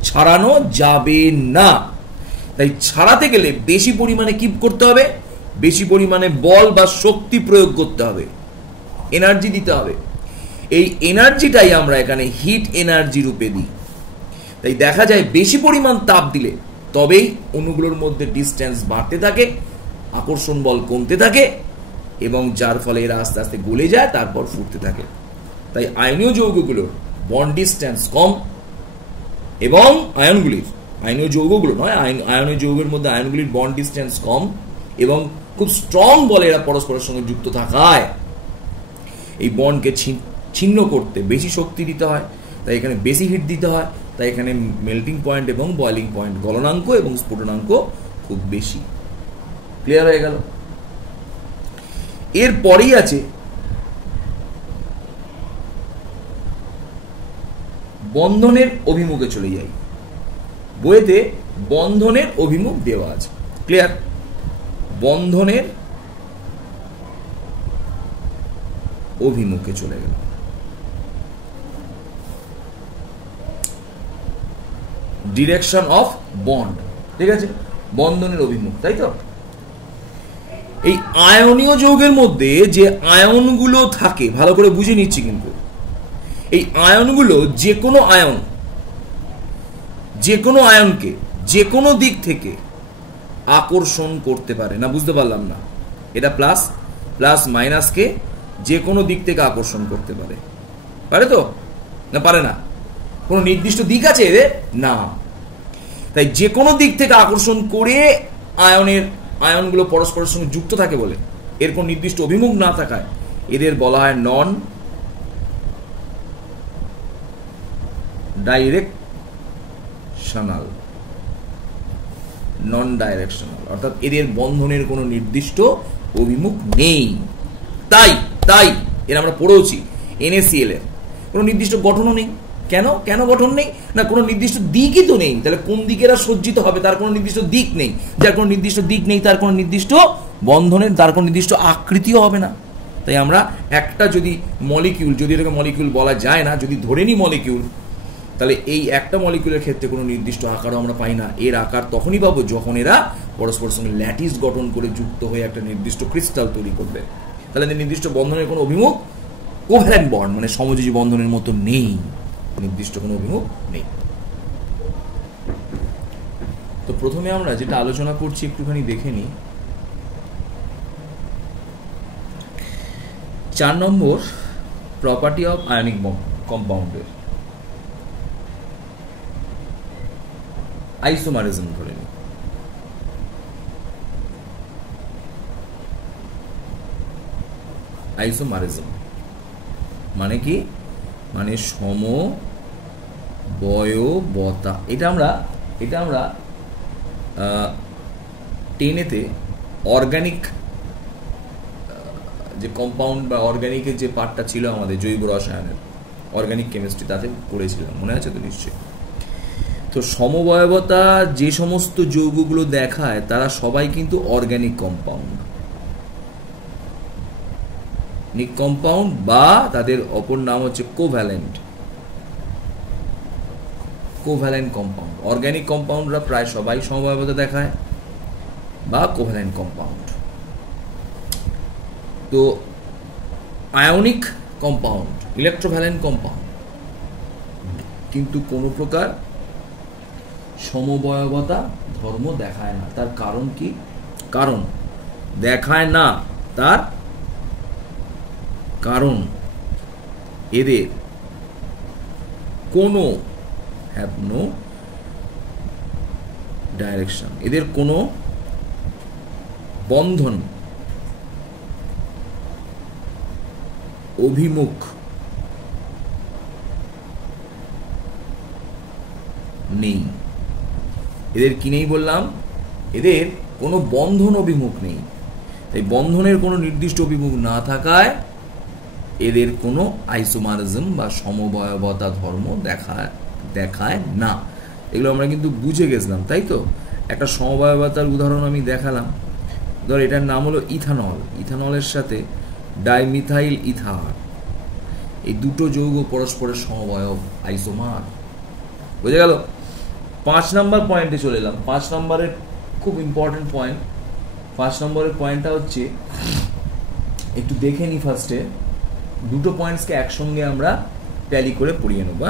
ছাড়ানো যাবে না। তাই ছাড়াতে গেলে বেশি পরিমাণে কি করতে হবে? বেশি পরিমাণে বল বা শক্তি প্রয়োগ করতে হবে, এনার্জি দিতে হবে। এই এনার্জিটাই আমরা এখানে হিট এনার্জি রূপে দিই। তাই দেখা যায় বেশি পরিমাণ তাপ দিলে তবেই অণুগুলোর মধ্যে ডিস্টেন্স বাড়তে থাকে, আকর্ষণ বল কমতে থাকে, এবং যার ফলে এরা আস্তে আস্তে গলে যায়, তারপর ফুটতে থাকে। তাই আয়নীয় যৌগগুলোর বন্ড ডিস্টেন্স কম, এবং আয়নগুলির, আয়নীয় যৌগগুলো নয়, আয়নীয় যৌগের মধ্যে আয়নগুলির বন্ড ডিস্টেন্স কম, এবং খুব স্ট্রং বলে এরা পরস্পরের সঙ্গে যুক্ত থাকায় এই বন্ডকে ছিন্ন করতে বেশি শক্তি দিতে হয়, তাই এখানে বেশি হিট দিতে হয়। তাই এখানে মেল্টিং পয়েন্ট এবং বয়েলিং পয়েন্ট, গলনাঙ্ক এবং স্ফুটনাঙ্ক খুব বেশি। ক্লিয়ার হয়ে গেল? এর পরেই আছে বন্ধনের অভিমুখে চলে যাই। বইতে বন্ধনের অভিমুখ দেওয়া আছে। ক্লিয়ার? বন্ধনের অভিমুখে চলে গেল। ডিরেকশন অফ বন্ড, ঠিক আছে? বন্ধনের অভিমুখ, তাই তো? এই আয়নীয় যৌগের মধ্যে যে আয়নগুলো থাকে, ভালো করে বুঝে নিচ্ছি কিন্তু, এই আয়নগুলো যে কোনো আয়নকে যে কোনো দিক থেকে আকর্ষণ করতে পারে না। বুঝতে পারলাম না, এটা প্লাস মাইনাসকে যে কোনো দিক থেকে আকর্ষণ করতে পারে তো না পারে না? কোনো নির্দিষ্ট দিক আছে এদের না, তাই যে কোনো দিক থেকে আকর্ষণ করে আয়নগুলো পরস্পরের সঙ্গে যুক্ত থাকে বলে, এর কোন নির্দিষ্ট অভিমুখ না থাকায় এদের বলা হয় নন ডাইরেকশনাল, অর্থাৎ এদের বন্ধনের কোনো নির্দিষ্ট অভিমুখ নেই। তাই এর আমরা পড়েওছি NaCl এর কোনো নির্দিষ্ট গঠনও নেই। কেন গঠন নেই না? কোনো নির্দিষ্ট দিকই তো নেই। তাহলে কোন দিকে এরা সজ্জিত হবে তার কোনো নির্দিষ্ট দিক নেই। যার কোনো নির্দিষ্ট দিক নেই তার কোনো নির্দিষ্ট বন্ধনের, তার কোনো নির্দিষ্ট আকৃতিও হবে না। তাই আমরা একটা যদি মলিকিউল, যদি এটাকে মলিকিউল বলা যায় না, যদি ধরে নিই মলিকিউল, তাহলে এই একটা মলিকিউলের ক্ষেত্রে কোনো নির্দিষ্ট আকারও আমরা পাই না। এর আকার তখনই পাবো যখন এরা পরস্পরের সঙ্গে ল্যাটিস গঠন করে যুক্ত হয়ে একটা নির্দিষ্ট ক্রিস্টাল তৈরি করবে। তাহলে নির্দিষ্ট বন্ধনের কোনো অভিমুখ কোভ্যালেন্ট বন্ড মানে সমযোজী বন্ধনের মতো নেই, নির্দিষ্ট কোনো অভিমুখ নেই। তো প্রথমে আমরা যেটা আলোচনা করছি একটুখানি দেখে নিই। 4 নম্বর প্রপার্টি অফ আয়নিক কম্পাউন্ডের আইসোমারিজম ধরে নিই। আইসোমারিজম মানে কি? মানে সমবয়বতা। এটা আমরা 10-তে অর্গানিক যে কম্পাউন্ড বা অর্গানিকের যে পার্টটা ছিল আমাদের জৈব রসায়নের অর্গানিক কেমিস্ট্রি, তাতে পড়েছিলাম, মনে আছে তো নিশ্চয়ই। তো সমবয়বতা যে সমস্ত যৌগগুলো দেখায় তারা সবাই কিন্তু অর্গানিক কম্পাউন্ড, বা তাদের অপর নাম হচ্ছে কোভ্যালেন্ট কম্পাউন্ড। অর্গানিক কম্পাউন্ডরা প্রায় সবাই সমবয়বতা দেখায় বা কোভ্যালেন্ট কম্পাউন্ড। তো আয়নিক কম্পাউন্ড, ইলেকট্রোভ্যালেন্ট কম্পাউন্ড কিন্তু কোনো প্রকার সমবয়বতা ধর্ম দেখায় না। তার কারণ কি? কারণ দেখায় না, তার কারণ এদের কোনো হ্যাভ নো ডাইরেকশন, এদের কোনো বন্ধন, অভিমুখ নেই। এদের কি নেই বললাম? এদের কোনো বন্ধন অভিমুখ নেই। তাই বন্ধনের কোনো নির্দিষ্ট অভিমুখ না থাকায় এদের কোনো আইসোমারিজম বা সমবয়বতা ধর্ম দেখায় না। এগুলো আমরা কিন্তু বুঝে গেছিলাম, তাই তো? একটা সমবয়বতার উদাহরণ আমি দেখালাম। ধর এটার নাম হলো ইথানল, ইথানলের সাথে ডাইমিথাইল ইথার, এই দুটো যৌগ পরস্পরের সমবয়ব, আইসোমার। বুঝে গেল? 5 নম্বর পয়েন্টে চলে এলাম। 5 নম্বরের খুব ইম্পর্টেন্ট পয়েন্ট। 5 নম্বরের পয়েন্টটা হচ্ছে, একটু দেখে নি ফার্স্টে, দুটো পয়েন্টসকে একসঙ্গে আমরা ট্যালি করে পড়িয়ে নেব।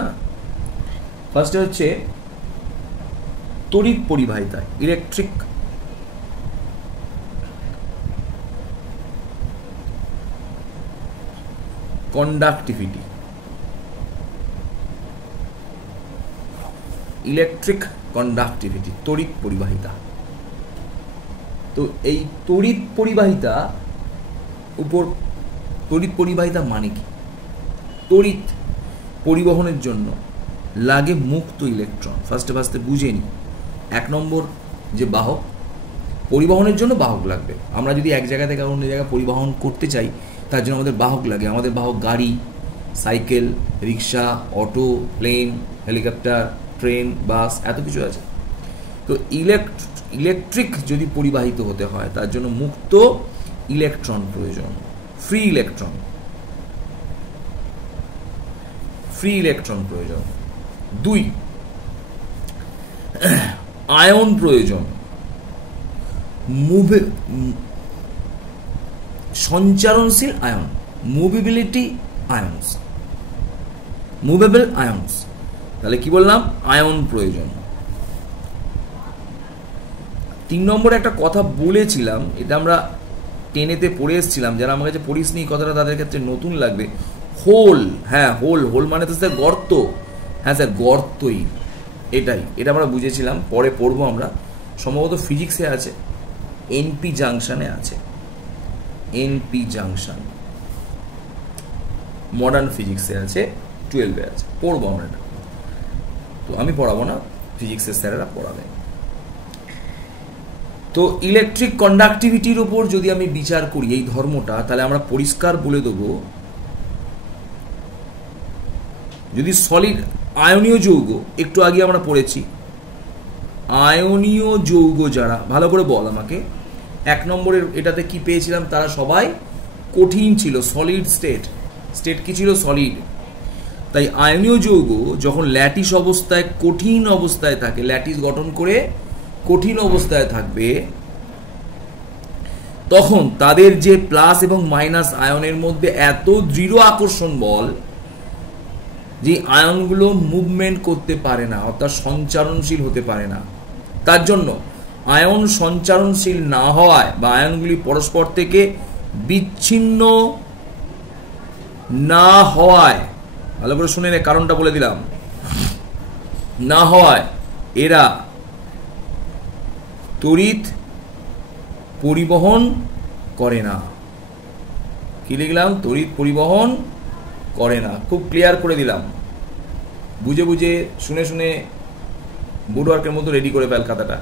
ফার্স্টে হচ্ছে তড়িৎ পরিবাহিতা, ইলেকট্রিক কন্ডাক্টিভিটি, তড়িৎ পরিবাহিতা। তো এই তড়িৎ পরিবাহিতা মানে কি? তড়িৎ পরিবহনের জন্য লাগে মুক্ত ইলেকট্রন। ফার্স্টে বুঝে নি। 1 নম্বর যে বাহক, পরিবহনের জন্য বাহক লাগবে। আমরা যদি এক জায়গা থেকে অন্য জায়গায় পরিবহন করতে চাই তার জন্য আমাদের বাহক লাগে। আমাদের বাহক গাড়ি, সাইকেল, রিক্সা, অটো, প্লেন, হেলিকপ্টার, ট্রেন, বাস, এত কিছু আছে। তো ইলেকট্রিক যদি পরিবাহিত হতে হয় তার জন্য মুক্ত ইলেকট্রন প্রয়োজন, ফ্রি ইলেকট্রন প্রয়োজন। 2, আয়ন প্রয়োজন, সঞ্চারণশীল আয়ন, মুভিবিলিটি আয়নস। Movable ions. তাহলে কি বললাম, আয়ন প্রয়োজন। 3 নম্বরে একটা কথা বলেছিলাম, এটা আমরা 10-এতে পড়ে এসেছিলাম, যারা আমার কাছে পড়িস নি কথাটা তাদের ক্ষেত্রে নতুন লাগবে। হোল, হ্যাঁ হোল মানে তো স্যার গর্ত, হ্যাঁ স্যার গর্তই, এটা আমরা বুঝেছিলাম, পরে পড়বো আমরা, সম্ভবত ফিজিক্সে আছে, এনপি জাংশনে আছে, এনপি জাংশন মডার্ন ফিজিক্সে আছে, 12-এ আছে, পড়বো আমরা এটা। তো আমি পড়াবো না, ফিজিক্সের স্যারেরা পড়াবেন। তো ইলেকট্রিক কন্ডাক্টিভিটির উপর যদি আমি বিচার করি এই ধর্মটা, তাহলে আমরা পরিষ্কার বলে দেবো, যদি সলিড আয়নীয় যৌগ, একটু আগে আমরা পড়েছি, আয়নীয় যৌগ যারা, ভালো করে বল আমাকে, 1 নম্বরের এটাতে কি পেয়েছিলাম, তারা সবাই কঠিন ছিল, সলিড স্টেট কি ছিল, সলিড। তাই আয়নীয় যৌগ যখন ল্যাটিস অবস্থায়, কঠিন অবস্থায় থাকে, ল্যাটিস গঠন করে কঠিন অবস্থায় থাকবে, তখন তাদের যে প্লাস এবং মাইনাস আয়নের মধ্যে এত দৃঢ় আকর্ষণ বল যে আয়নগুলো মুভমেন্ট করতে পারে না, অর্থাৎ সঞ্চারণশীল হতে পারে না। তার জন্য আয়ন সঞ্চারণশীল না হওয়ায় বা আয়নগুলি পরস্পর থেকে বিচ্ছিন্ন না হওয়ায়, ভালো করে শুনে নে, কারণটা বলে দিলাম, না হওয়ায় এরা তড়িৎ পরিবহন করে না। কি লিখলাম, তড়িৎ পরিবহন করে না। খুব ক্লিয়ার করে দিলাম, বুঝে বুঝে শুনে শুনে বোর্ডওয়ার্কের মতো রেডি করে ফেল খাতাটা,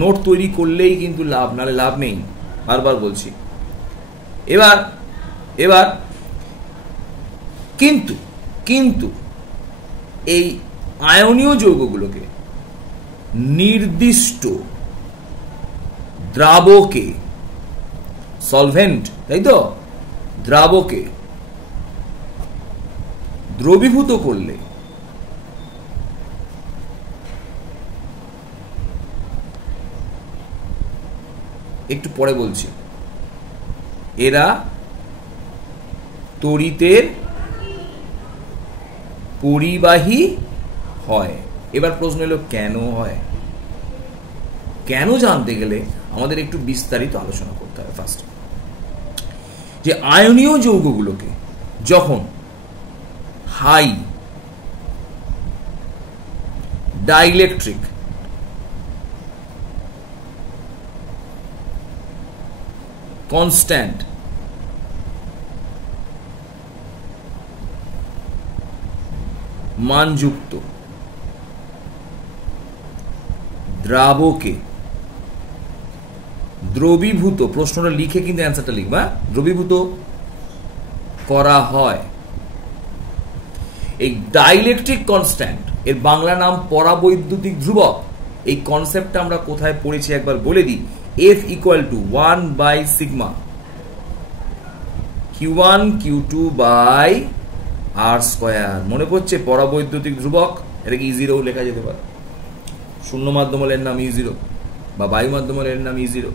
নোট তৈরি করলেই কিন্তু লাভ, নাহলে লাভ নেই, বারবার বলছি। এবার কিন্তু এই আয়নীয় যৌগগুলোকে নির্দিষ্ট দ্রাবকে, সলভেন্ট, তাই তো, দ্রাবকে দ্রবীভূত করলে একটু পরে বলছি, এরা তড়িতের পরিবাহী হয়। এবার প্রশ্ন হলো কেন হয়? কেন জানতে গেলে আমাদের একটু বিস্তারিত আলোচনা করতে হবে। ফার্স্ট, যে আয়নীয় যৌগগুলোকে যখন হাই ডাইইলেকট্রিক কনস্ট্যান্ট মানযুক্ত দ্রাবকে দ্রবীভূত, প্রশ্নটা লিখে কিন্তু অ্যান্সারটা লিখবা, দ্রবীভূত করা হয়, এই ডাইইলেকট্রিক কনস্ট্যান্ট, এর বাংলা নাম পরাবৈদ্যুতিক ধ্রুবক। এই কনসেপ্টটা আমরা কোথায় পড়েছি একবার বলে দিই, F = 1/σ Q1 Q2 by R²। মনে পড়ছে পরাবৈদ্যুতিক ধ্রুবক, এটাকে E0 লেখা যেতে পারে, শূন্য মাধ্যম হলে এর নাম E0 বা বায়ু মাধ্যম হলে এর নাম E0।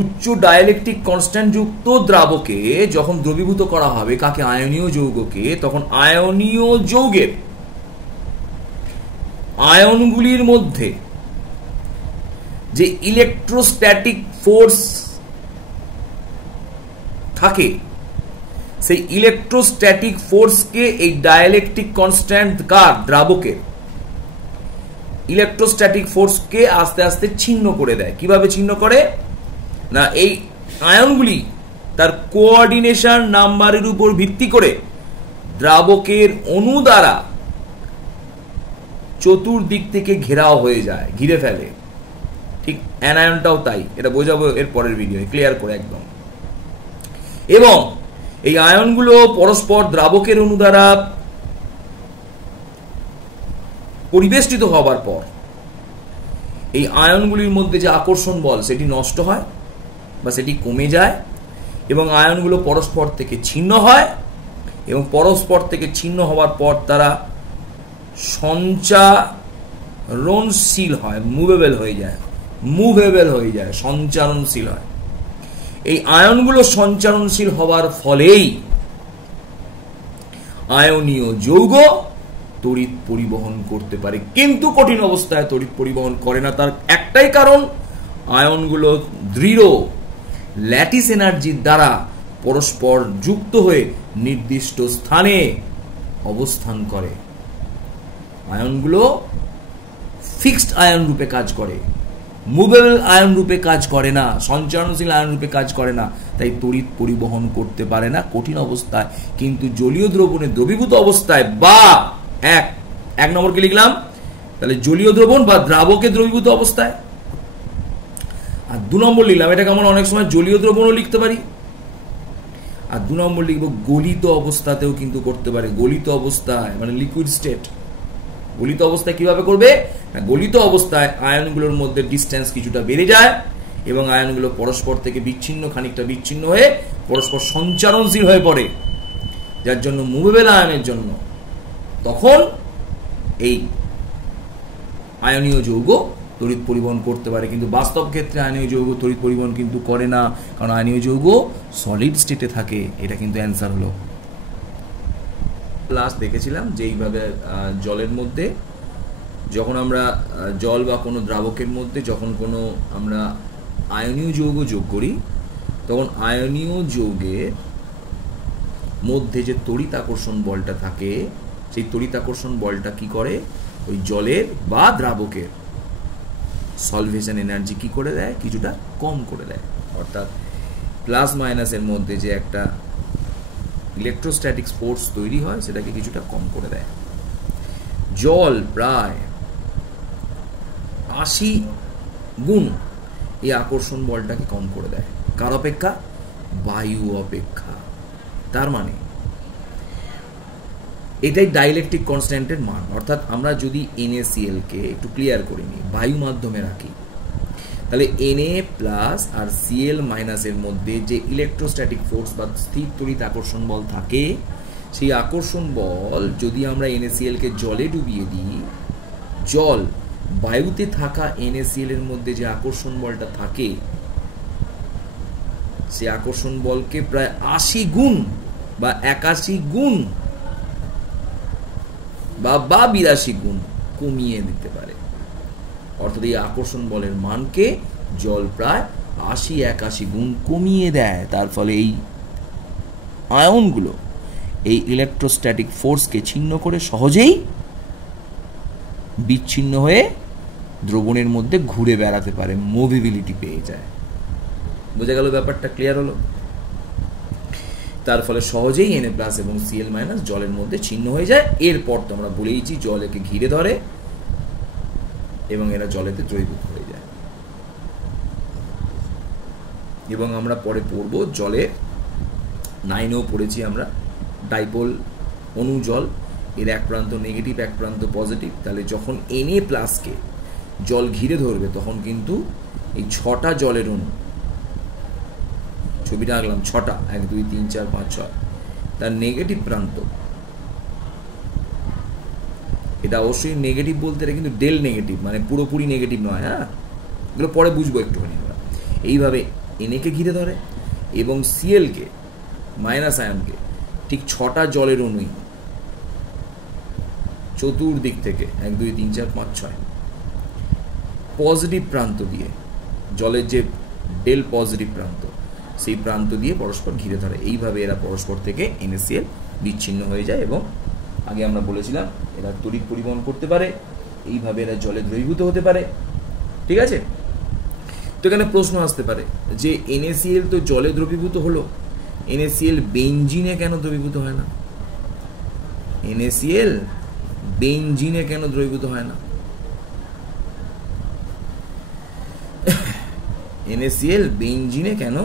উচ্চ ডাইইলেকট্রিক কনস্ট্যান্ট যুক্ত দ্রাবকে যখন দ্রবীভূত করা হবে কাকে, আয়নীয় যৌগকে, তখন আয়নীয় যৌগের আয়নগুলির মধ্যে যে ইলেকট্রোস্ট্যাটিক ফোর্স থাকে, সেই ইলেকট্রোস্ট্যাটিক ফোর্সকে এই ডাইইলেকট্রিক কনস্ট্যান্ট কার, দ্রাবকের ইলেকট্রোস্ট্যাটিক ফোর্সকে আস্তে আস্তে ছিন্ন করে দেয়। কিভাবে ছিন্ন করে না, এই আয়নগুলি তার কোঅর্ডিনেশন নাম্বারের উপর ভিত্তি করে দ্রাবকের অণু দ্বারা চতুর্দিক থেকে ঘেরাও হয়ে যায়, ঘিরে ফেলে। ঠিক অ্যানায়নটাও তাই, এটা বোঝাবো এর পরের ভিডিও, ক্লিয়ার করে একদম। এবং এই আয়নগুলো পরস্পর দ্রাবকের অণু দ্বারা পরিবেষ্টিত হবার পর এই আয়নগুলির মধ্যে যে আকর্ষণ বল সেটি নষ্ট হয় বা সেটি কমে যায়, এবং আয়নগুলো পরস্পর থেকে ছিন্ন হয়, এবং পরস্পর থেকে ছিন্ন হওয়ার পর তারা সঞ্চারণশীল হয়, মুভেবল হয়ে যায়, সঞ্চারণশীল হয়। এই আয়নগুলো সঞ্চারণশীল হওয়ার ফলেই আয়নীয় যৌগ তড়িৎ পরিবহন করতে পারে, কিন্তু কঠিন অবস্থায় তড়িৎ পরিবহন করে না। তার একটাই কারণ, আয়নগুলো দৃঢ় ল্যাটিস এনার্জির দ্বারা পরস্পর যুক্ত হয়ে নির্দিষ্ট স্থানে অবস্থান করে। আয়নগুলো ফিক্সড আয়ন রূপে কাজ করে, মুভেবল আয়ন রূপে কাজ করে না, সঞ্চারণশীল আয়ন রূপে কাজ করে না, তাই তড়িৎ পরিবহন করতে পারে না কঠিন অবস্থায়। কিন্তু জলীয় দ্রবণে দ্রবীভূত অবস্থায় বা এক নম্বরকে লিখলাম, তাহলে জলীয় দ্রবণ বা দ্রাবকে দ্রবীভূত অবস্থায়। আর 2 নম্বর লিখলাম, এটাকে আমরা অনেক সময় জলীয় দ্রবণও লিখতে পারি। আর 2 নম্বর লিখবো গলিত অবস্থাতেও কিন্তু করতে পারে। গলিত অবস্থায় মানে লিকুইড স্টেট। গলিত অবস্থায় কিভাবে করবে? গলিত অবস্থায় আয়নগুলোর মধ্যে ডিস্টেন্স কিছুটা বেড়ে যায় এবং আয়নগুলো পরস্পর থেকে খানিকটা বিচ্ছিন্ন হয়ে পরস্পর সঞ্চারণশীল হয়ে পড়ে, যার জন্য মুভেবল আয়নের জন্য তখন এই আয়নীয় যৌগ তড়িৎ পরিবহন করতে পারে। কিন্তু বাস্তব ক্ষেত্রে আয়নীয় যৌগ তড়িৎ পরিবহন কিন্তু করে না, কারণ আয়নীয় যৌগ সলিড স্টেটে থাকে। এটা কিন্তু অ্যান্সার হলো। লাস্ট দেখেছিলাম যে এইভাবে জলের মধ্যে যখন আমরা জল বা কোনো দ্রাবকের মধ্যে যখন কোনো আমরা আয়নীয় যৌগ যোগ করি, তখন আয়নীয় যৌগের মধ্যে যে তড়িৎ আকর্ষণ বলটা থাকে, সেই তড়িৎ আকর্ষণ বলটা কি করে, ওই জলের বা দ্রাবকের সলভেশন এনার্জি কি করে দেয়, কিছুটা কম করে দেয়। অর্থাৎ প্লাস মাইনাসের মধ্যে যে একটা ইলেকট্রোস্ট্যাটিক ফোর্স তৈরি হয়, সেটাকে কিছুটা কম করে দেয়। জল প্রায় 80 গুণ এই আকর্ষণ বলটাকে কম করে দেয়। কার অপেক্ষা? বায়ু অপেক্ষা। তার মানে এটাই ডাইলেকট্রিক কনস্ট্যান্টের মান। অর্থাৎ আমরা যদি NaCl কে একটু ক্লিয়ার করে নিই, বায়ু মাধ্যমে রাখি, তাহলে Na প্লাস আর Cl মাইনাসের মধ্যে যে ইলেকট্রোস্ট্যাটিক ফোর্স বা স্থির তড়িৎ আকর্ষণ বল থাকে, সেই আকর্ষণ বল যদি আমরা NaCl কে জলে ডুবিয়ে দিই, জল বায়ুতে থাকা NaCl এর মধ্যে যে আকর্ষণ বলটা থাকে, সে আকর্ষণ বলকে প্রায় 80 গুণ বা 81 গুণ বা 82 গুণ কমিয়ে দিতে পারে। অর্থাৎ এই আকর্ষণ বলের মানকে জল প্রায় 80-81 গুণ কমিয়ে দেয়। তার ফলে এই আয়নগুলো এই ইলেকট্রোস্ট্যাটিক ফোর্সকে ছিন্ন করে সহজেই বিচ্ছিন্ন হয়ে দ্রবণের মধ্যে ঘুরে বেড়াতে পারে, মুভিবিলিটি পেয়ে যায়। বোঝা গেল ব্যাপারটা? ক্লিয়ার হলো? তার ফলে সহজেই Na প্লাস এবং Cl মাইনাস জলের মধ্যে ছিন্ন হয়ে যায়। এরপর তো আমরা বলেইছি জল একে ঘিরে ধরে এবং এরা জলেতে দ্রবীভূত হয়ে যায়। এবং আমরা পরে পড়বো জলে 9এও পড়েছি আমরা, ডাইপোল অণু জল, এর এক প্রান্ত নেগেটিভ এক প্রান্ত পজিটিভ। তাহলে যখন Na প্লাসকে জল ঘিরে ধরবে, তখন কিন্তু এই 6টা জলের অণু, ছবিটা আঁকলাম 6টা, 1 2 3 4 5 6, তার নেগেটিভ প্রান্ত, এটা অবশ্যই নেগেটিভ বলতে এটা কিন্তু ডেল নেগেটিভ, মানে পুরোপুরি নেগেটিভ নয়। হ্যাঁ, এগুলো পরে বুঝবো একটুখানি আমরা। এইভাবে Na কে ঘিরে ধরে এবং Cl কে মাইনাস আয়নকে ঠিক 6টা জলের অণুই চতুর্দিক থেকে 1 2 3 4 5 6 পজিটিভ প্রান্ত দিয়ে, জলের যে ডেল পজিটিভ প্রান্ত, সেই প্রান্ত দিয়ে পরস্পর ঘিরে ধরে। এইভাবে এরা পরস্পর থেকে NaCl বিচ্ছিন্ন হয়ে যায় এবং আগে আমরা বলেছিলাম এরা তড়িৎ পরিবহন করতে পারে, এইভাবে এরা জলে দ্রবীভূত হতে পারে। ঠিক আছে? তো এখানে প্রশ্ন আসতে পারে যে NaCl তো জলে দ্রবীভূত হলো, NaCl বেনজিনে কেন দ্রবীভূত হয় না? NaCl বেনজিনে কেন দ্রবীভূত হয় না? NaCl বেনজিনে কেন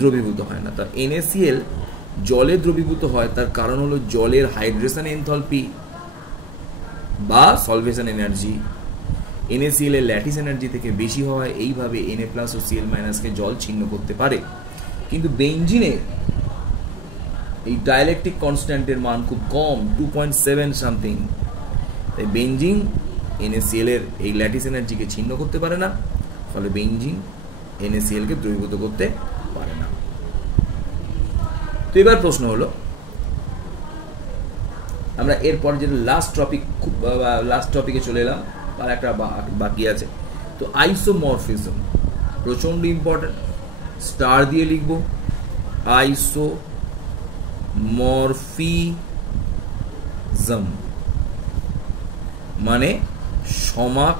দ্রবীভূত হয় না? তা NaCl জলে দ্রবীভূত হয়, তার কারণ হলো জলের হাইড্রেশন এনথলপি বা সলভেশন এনার্জি NaCl এর ল্যাটিস এনার্জি থেকে বেশি হয়। এইভাবে Na প্লাস ও Cl মাইনাসকে জল ছিন্ন করতে পারে। কিন্তু বেনজিনে এই ডাইলেকট্রিক কনস্ট্যান্টের মান খুব কম, 2.7 সামথিং। তাই বেনজিন NaCl এর এই ল্যাটিস এনার্জিকে ছিন্ন করতে পারে না, ফলে বেনজিন NaCl কে দ্রবীভূত করতে পারে না। তো এবার প্রশ্ন হলো আমরা এরপর যেটা লাস্ট টপিকে চলে এলাম, আর একটা বাকি আছে। তো আইসোমরফিজম প্রচন্ড ইম্পর্টেন্ট, স্টার দিয়ে লিখবো। আইসোমরফিজম মানে সমাকৃতিত্ব,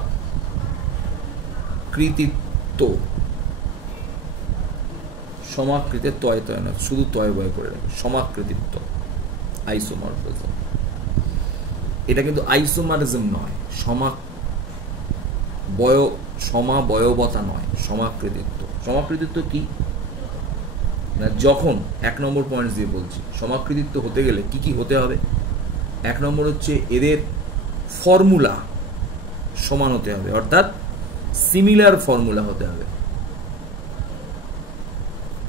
সমাকৃতের তয় তয় না, শুধু তয় বয় করে রাখবে, সমাকৃতিত্ব আইসোমরফিজম। এটা কিন্তু আইসোমারিজম নয়, সমাবয়বতা নয়, সমাকৃতিত্ব। সমাকৃতিত্ব কি না, যখন 1 নম্বর পয়েন্ট দিয়ে বলছি, সমাকৃতিত্ব হতে গেলে কি কি হতে হবে। 1 নম্বর হচ্ছে এদের ফর্মুলা সমান হতে হবে, অর্থাৎ সিমিলার ফর্মুলা হতে হবে,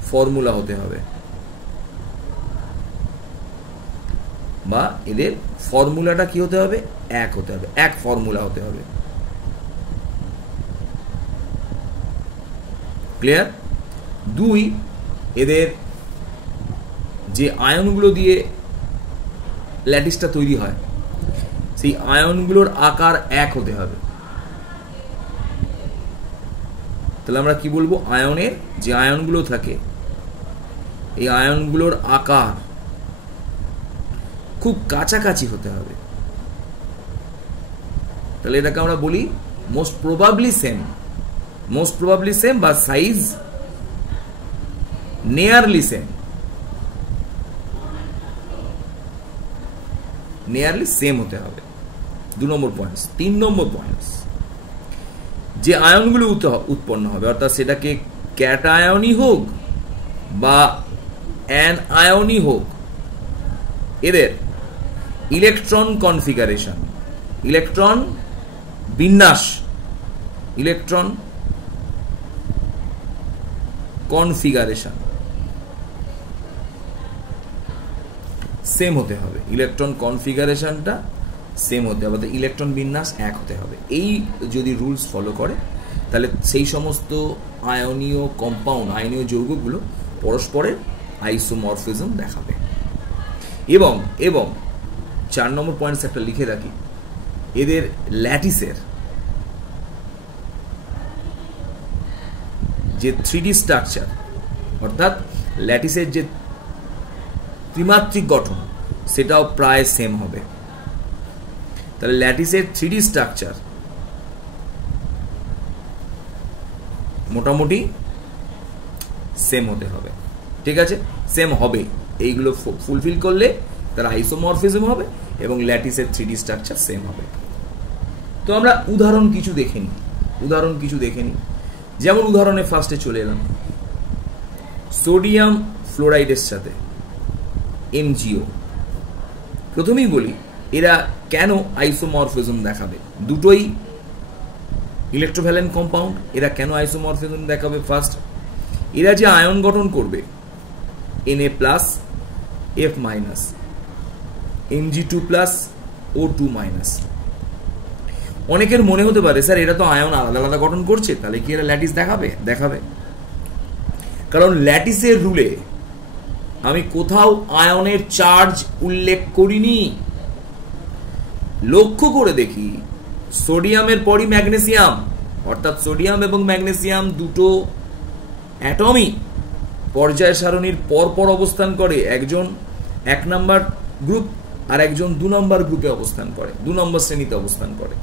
ফর্মুলা হতে হবে, বা এদের ফর্মুলাটা কি হতে হবে, এক হতে হবে, এক ফর্মুলা হতে হবে। ক্লিয়ার? 2, এদের যে আয়নগুলো দিয়ে ল্যাটিসটা তৈরি হয়, সেই আয়নগুলোর আকার এক হতে হবে। তাহলে আমরা কি বলবো, আয়নের যে আয়নগুলো থাকে, এই আয়নগুলোর আকার খুব কাছাকাছি হতে হবে। তাহলে এটাকে আমরা বলি মোস্ট প্রবাবলি সেম বা সাইজ নিয়ারলি সেম হতে হবে। 2 নম্বর পয়েন্ট। 3 নম্বর পয়েন্ট, যে আয়নগুলো উৎপন্ন হবে, অর্থাৎ সেটাকে ক্যাটায়নই হোক বা অ্যানায়নই হোক, এদের ইলেকট্রন কনফিগারেশন, ইলেকট্রন বিন্যাস, ইলেকট্রন কনফিগারেশন সেম হতে হবে। ইলেকট্রন কনফিগারেশনটা সেম হতে হবে, ইলেকট্রন বিন্যাস এক হতে হবে। এই যদি রুলস ফলো করে, তাহলে সেই সমস্ত আয়নীয় কম্পাউন্ড, আয়নীয় যৌগগুলো পরস্পরের আইসোমরফিজম দেখাবে। এবং 4 নম্বর পয়েন্টস একটা লিখে রাখি, এদের ল্যাটিসের যে 3D স্ট্রাকচার, অর্থাৎ ল্যাটিসের যে ত্রিমাত্রিক গঠন, সেটাও প্রায় সেম হবে। তাহলে ল্যাটিসের 3D স্ট্রাকচার মোটামুটি সেম হতে হবে, ঠিক আছে? সেম হবে, এইগুলো ফুলফিল করলে তার আইসোমরফিজম হবে এবং ল্যাটিসের 3D স্ট্রাকচার সেম হবে। তো আমরা উদাহরণ কিছু দেখে নিই। যেমন উদাহরণে ফার্স্টে চলে এলাম, সোডিয়াম ফ্লোরাইডের সাথে MgO। প্রথমেই বলি এরা কেন আইসোমরফিজম দেখাবে, দুটোই ইলেকট্রোভ্যালেন্ট কম্পাউন্ড, এরা কেন আইসোমরফিজম দেখাবে? ফার্স্ট, এরা যে আয়ন গঠন করবে Na+, F-, Mg2+, O2-। অনেকের মনে হতে পারে স্যার এরা তো আয়ন আলাদা আলাদা গঠন করছে, তাহলে কি এরা ল্যাটিস দেখাবে? কারণ ল্যাটিসের রুলে আমি কোথাও আয়নের চার্জ উল্লেখ করিনি। লক্ষ্য করে দেখি, সোডিয়ামের পরই ম্যাগনেসিয়াম, অর্থাৎ সোডিয়াম এবং ম্যাগনেসিয়াম দুটো অ্যাটমই পর্যায় সারণীর পরপর অবস্থান করে। একজন 1 নম্বর গ্রুপ আর একজন 2 নম্বর গ্রুপে অবস্থান করে, 2 নম্বর শ্রেণীতে অবস্থান করে।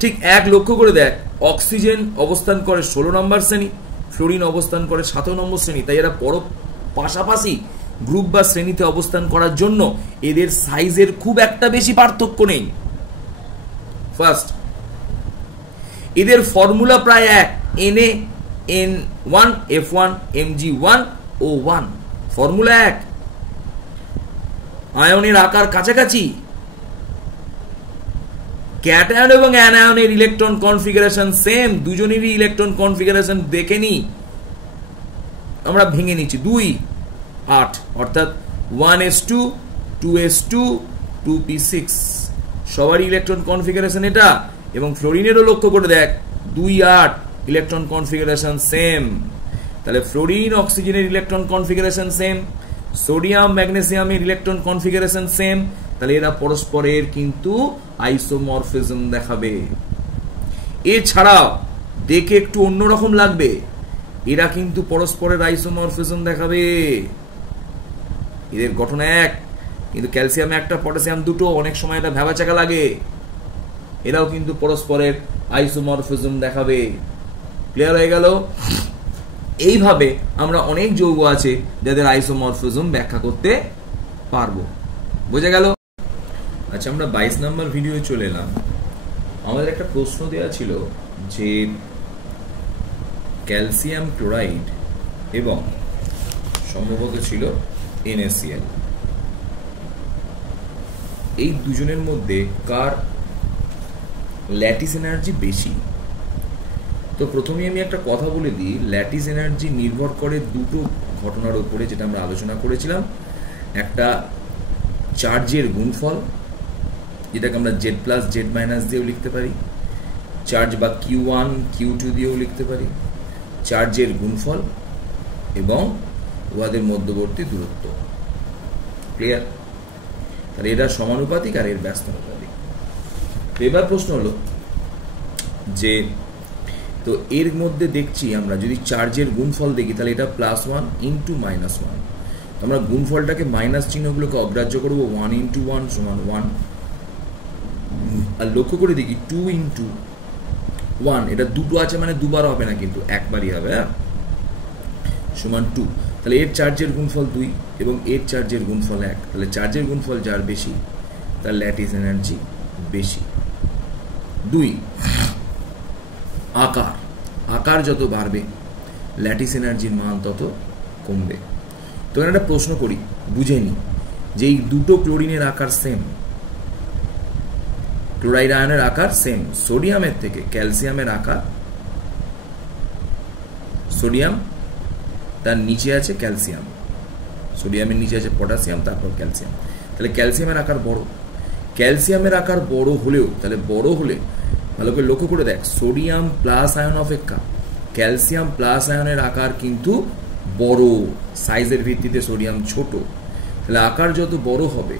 ঠিক লক্ষ্য করে দেখ, অক্সিজেন অবস্থান করে 16 নম্বর শ্রেণী, ফ্লোরিন অবস্থান করে 17 নম্বর শ্রেণী। তাই এরা পাশাপাশি গ্রুপ বা শ্রেণীতে অবস্থান করার জন্য এদের সাইজের খুব একটা বেশি পার্থক্য নেই। ফার্স্ট, এদের ফর্মুলা প্রায় এক, Na(N1), F1, Mg1, O1, formula এক। আয়নের আকার কাছাকাছি। ক্যাটায়ন এবং অ্যানায়নের ইলেকট্রন কনফিগারেশন সেম, দুজনেরই ইলেকট্রন কনফিগারেশন দেখে নি, আমরা ভেঙে নিচ্ছি। 2, 8, অর্থাৎ 1s2, 2s2, 2p6, সবারই ইলেকট্রন কনফিগারেশন এটা। এবং ফ্লোরিনেরও লক্ষ্য করে দেখ, 2, 8, ইলেকট্রন কনফিগারেশন সেম। তাহলে ফ্লোরিন অক্সিজেনের ইলেকট্রন কনফিগারেশন সেম, সোডিয়াম ম্যাগনেসিয়ামের ইলেকট্রন কনফিগারেশন সেম, তাহলে এরা পরস্পরের কিন্তু আইসোমরফিজম দেখাবে। এছাড়াও দেখে একটু অন্যরকম লাগবে, এরা কিন্তু পরস্পরের আইসোমরফিজম দেখাবে। এদের গঠন এক, কিন্তু ক্যালসিয়াম একটা পটাশিয়াম দুটো, অনেক সময় এটা ভ্যাবাচাকা লাগে। এরাও কিন্তু পরস্পরের আইসোমরফিজম দেখাবে। ক্লিয়ার হয়ে গেল? এইভাবে আমরা অনেক যৌগ আছে যাদের আইসোমরফিজম ব্যাখ্যা করতে পারবো। বোঝা গেল? আচ্ছা, আমরা 22 নম্বর ভিডিও চলে এলাম। আমাদের একটা প্রশ্ন দেওয়া ছিল যে ক্যালসিয়াম ক্লোরাইড এবং সম্ভবত ছিল NaCl, এই দুজনের মধ্যে কার ল্যাটিস এনার্জি বেশি? তো প্রথমে আমি একটা কথা বলে দিই, ল্যাটিস এনার্জি নির্ভর করে দুটো ঘটনার উপরে, যেটা আমরা আলোচনা করেছিলাম। একটা চার্জের গুণফল, যেটাকে আমরা Z+ Z- দিয়েও লিখতে পারি, চার্জ বা Q1 Q2 দিয়েও লিখতে পারি, চার্জের গুণফল এবং উহাদের মধ্যবর্তী দূরত্ব। ক্লিয়ার? তাহলে এরা সমানুপাতিক আর এর ব্যস্তানুপাতিক। এবার প্রশ্ন হলো যে, তো এর মধ্যে দেখছি আমরা যদি চার্জের গুণফল দেখি, তাহলে এটা +1 × -1। আমরা গুণফলটাকে মাইনাস চিহ্নগুলোকে অগ্রাহ্য করবো, 1 × 1 = 1। আর লক্ষ্য করে দেখি 2 × 1, এটা দুটো আছে মানে দুবার হবে না, কিন্তু একবারই হবে, সমান 2। তাহলে এর চার্জের গুণফল 2 এবং এর চার্জের গুণফল 1। তাহলে চার্জের গুণফল যার বেশি তার ল্যাটিস এনার্জি বেশি। 2, আকার, আকার যত বাড়বে ল্যাটিস এনার্জির মান তত কমবে। তো এখানে একটা প্রশ্ন করি, বুঝে নি যে এই দুটো ক্লোরিনের আকার সেম, ক্লোরাইড আয়নের আকার সেম। সোডিয়ামের থেকে ক্যালসিয়ামের আকার, সোডিয়াম তার নিচে আছে ক্যালসিয়াম, সোডিয়ামের নিচে আছে পটাশিয়াম, তারপর ক্যালসিয়াম। তাহলে ক্যালসিয়ামের আকার বড়। ক্যালসিয়ামের আকার বড় হলেও, তাহলে বড় হলে ভালো করে লক্ষ্য করে দেখ, সোডিয়াম প্লাস আয়ন অপেক্ষা ক্যালসিয়াম প্লাস আয়নের আকার কিন্তু বড়, সাইজের ভিত্তিতে সোডিয়াম ছোট। তাহলে আকার যত বড় হবে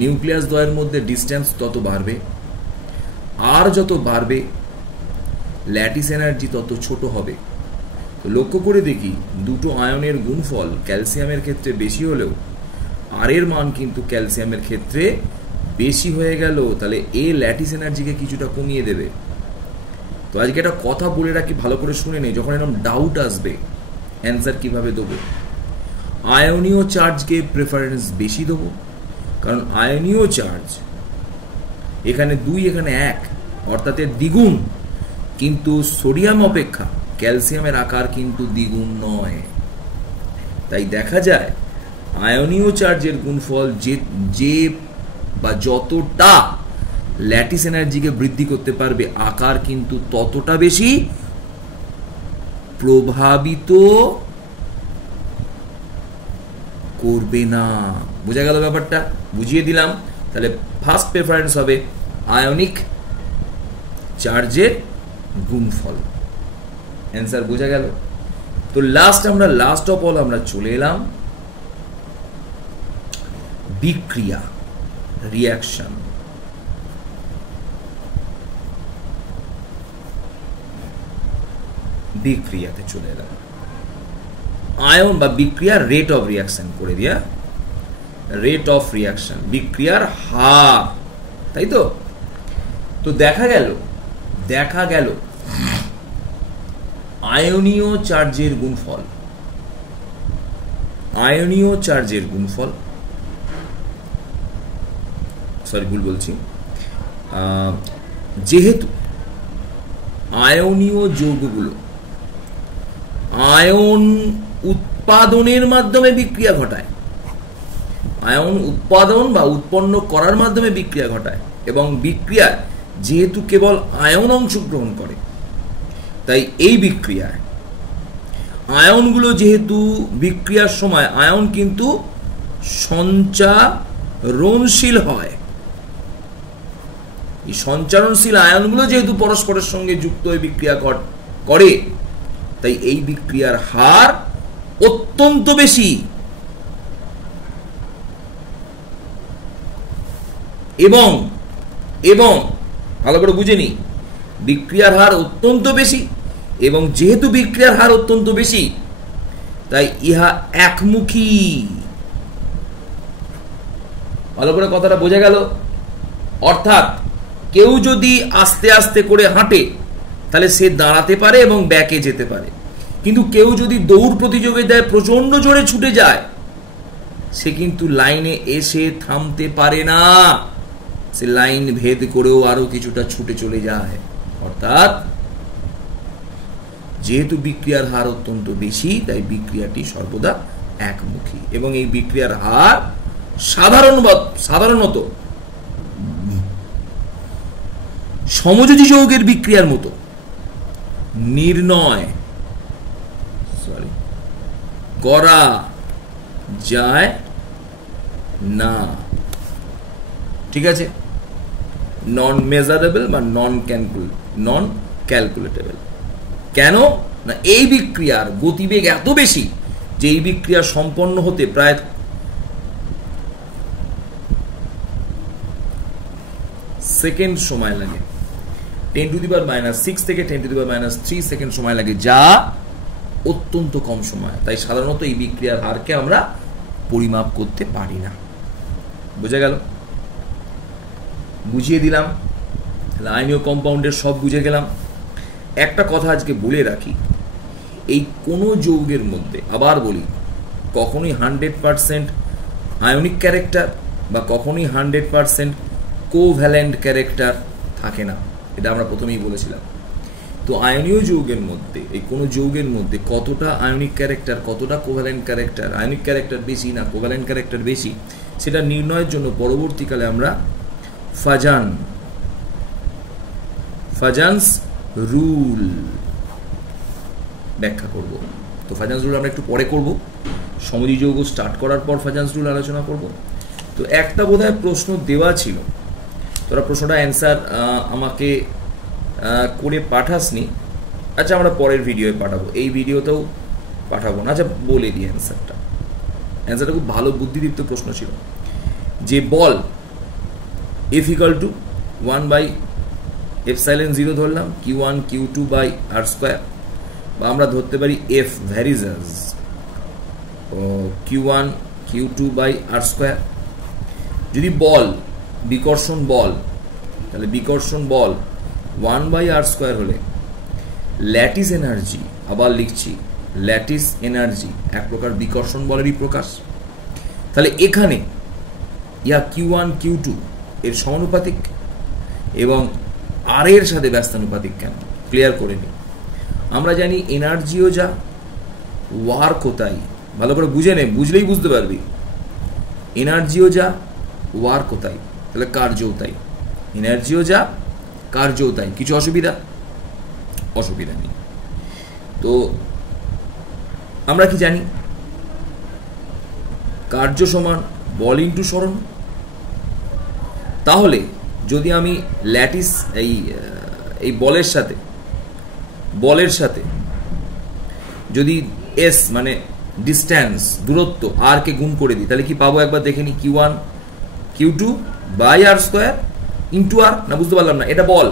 নিউক্লিয়াস দ্বয়ের মধ্যে ডিস্টেন্স তত বাড়বে, আর যত বাড়বে ল্যাটিস এনার্জি তত ছোট হবে। তো লক্ষ্য করে দেখি দুটো আয়নের গুণফল ক্যালসিয়ামের ক্ষেত্রে বেশি হলেও আর এর মান কিন্তু ক্যালসিয়ামের ক্ষেত্রে বেশি হয়ে গেল। তাহলে এ ল্যাটিস এনার্জিকে কিছুটা কমিয়ে দেবে। তো আজকে একটা কথা বলে রাখি, ভালো করে শুনে নেই, যখন এরকম ডাউট আসবে অ্যান্সার কিভাবে দেবো। আয়নীয় চার্জকে প্রেফারেন্স বেশি দেবো, কারণ আয়নীয় চার্জ এখানে 2 এখানে 1, অর্থাৎ এর দ্বিগুণ। কিন্তু সোডিয়াম অপেক্ষা ক্যালসিয়ামের আকার কিন্তু দ্বিগুণ নয়। তাই দেখা যায় আয়নীয় চার্জের গুণফল যে বা যতটা ল্যাটিস এনার্জিকে বৃদ্ধি করতে পারবে, আকার কিন্তু ততটা বেশি প্রভাবিত করবে না। বোঝা গেল ব্যাপারটা? বুঝিয়ে দিলাম। তাহলে ফার্স্ট প্রেফারেন্স হবে আয়নিক চার্জের গুণফল। অ্যান্সার বোঝা গেল? তো লাস্ট অফ অল আমরা চলে এলাম বিক্রিয়া, রিয়াকশন। বিক্রিয়াতে চলে এলাম। আয়ন বা বিক্রিয়ার রেট অফ রিয়াকশন করে দিয়া, রেট অফ রিয়াকশন, বিক্রিয়ার হার, তাই তো? তো দেখা গেল আয়নীয় চার্জের গুণফল, আয়নীয় চার্জের গুণফল, সরি ভুল বলছি, যেহেতু আয়নীয় যৌগগুলো আয়ন উৎপাদনের মাধ্যমে বিক্রিয়া ঘটায়, আয়ন উৎপাদন বা উৎপন্ন করার মাধ্যমে বিক্রিয়া ঘটায়, এবং বিক্রিয়ায় যেহেতু কেবল আয়ন অংশগ্রহণ করে, তাই এই বিক্রিয়ায় আয়নগুলো যেহেতু বিক্রিয়ার সময় আয়ন কিন্তু সঞ্চারণশীল হয়, এই সঞ্চারণশীল আয়নগুলো যেহেতু পরস্পরের সঙ্গে যুক্ত হয়ে বিক্রিয়া করে, তাই এই বিক্রিয়ার হার অত্যন্ত বেশি। এবং এবং ভালো করে বুঝে নি, বিক্রিয়ার হার অত্যন্ত বেশি, এবং যেহেতু বিক্রিয়ার হার অত্যন্ত বেশি তাই ইহা একমুখী। ভালো করে কথাটা বোঝা গেল? অর্থাৎ কেউ যদি আস্তে আস্তে করে হাঁটে তাহলে সে দাঁড়াতে পারে এবং ব্যাকে যেতে পারে, কিন্তু কেউ যদি দৌড় প্রতিযোগিতায় প্রচন্ড জোরে ছুটে যায় সে কিন্তু লাইনে এসে থামতে পারে না, সে লাইন ভেদ করেও আরো কিছুটা ছুটে চলে যায়। অর্থাৎ যেহেতু বিক্রিয়ার হার অত্যন্ত বেশি তাই বিক্রিয়াটি সর্বদা একমুখী, এবং এই বিক্রিয়ার হার সাধারণত সমযোজী যৌগের বিক্রিয়ার মতো নির্ণয় করা যায় না। ঠিক আছে, নন মেজারেবল বা নন ক্যালকুলেটেবল। কেন না, এই বিক্রিয়ার গতিবেগ এত বেশি যে এই বিক্রিয়া সম্পন্ন হতে প্রায় সেকেন্ড সময় লাগে, 10⁻⁶ থেকে 10⁻³ সেকেন্ড সময় লাগে, যা অত্যন্ত কম সময়। তাই সাধারণত এই বিক্রিয়ার হারকে আমরা পরিমাপ করতে পারি না। বোঝা গেল? বুঝিয়ে দিলাম, আয়নীয় কম্পাউন্ডের সব বুঝে গেলাম। একটা কথা আজকে বলে রাখি, এই কোনো যৌগের মধ্যে, আবার বলি, কখনোই 100% আয়নিক ক্যারেক্টার বা কখনোই 100% কোভ্যালেন্ট ক্যারেক্টার থাকে না, এটা আমরা প্রথমেই বলেছিলাম। তো আয়নীয় যৌগের মধ্যে, এই কোনো যৌগের মধ্যে কতটা আয়নিক ক্যারেক্টার, কতটা কোভ্যালেন্ট ক্যারেক্টার, আয়নিক ক্যারেক্টার বেশি না কোভ্যালেন্ট ক্যারেক্টার বেশি, সেটা নির্ণয়ের জন্য পরবর্তীকালে আমরা ফাজান্স রুল ব্যাখ্যা করব। তো ফাজান্স রুল আমরা একটু পরে করব, সমযোজী যৌগ স্টার্ট করার পর ফাজান্স রুল আলোচনা করব। তো একটা বোধহয় প্রশ্ন দেওয়া ছিল, তোরা প্রশ্নটা অ্যান্সার আমাকে করে পাঠাসনি। আচ্ছা, আমরা পরের ভিডিওয়ে পাঠাবো, এই ভিডিওতেও পাঠাবো না। আচ্ছা, বলে দিই অ্যান্সারটা খুব ভালো বুদ্ধিদীপ্ত প্রশ্ন ছিল, যে বল F = 1/ε0 ধরলাম, Q1 Q2/r², বা আমরা ধরতে পারি F ভ্যারিজাস Q1 Q2/r²। যদি বল বিকর্ষণ বল, তাহলে বিকর্ষণ বল 1/r² হলে ল্যাটিস এনার্জি, আবার লিখছি ল্যাটিস এনার্জি এক প্রকার বিকর্ষণ বলেরই প্রকাশ। তাহলে এখানে ইয়া Q1 Q2 এর সমানুপাতিক এবং আর এর সাথে ব্যস্তানুপাতিক। কেন ক্লিয়ার করে নিই, আমরা জানি এনার্জিও যা ওয়ার্কও তাই। ভালো করে বুঝে নে, বুঝলেই বুঝতে পারবি। এনার্জিও যা ওয়ার্কও তাই, তাহলে কার্যও তাই। এনার্জিও যা কার্যও তাই। কিছু অসুবিধা নেই। তো আমরা কি জানি, কার্য সমান বল ইন্টু সরণ। তাহলে যদি আমি ল্যাটিস এই বলের সাথে যদি এস মানে ডিস্ট্যান্স, দূরত্ব আর কে গুণ করে দিই, তাহলে কি পাবো একবার দেখে নি, Q1 Q2/r² ইন্টু আর। না, বুঝতে পারলাম না, এটা বল,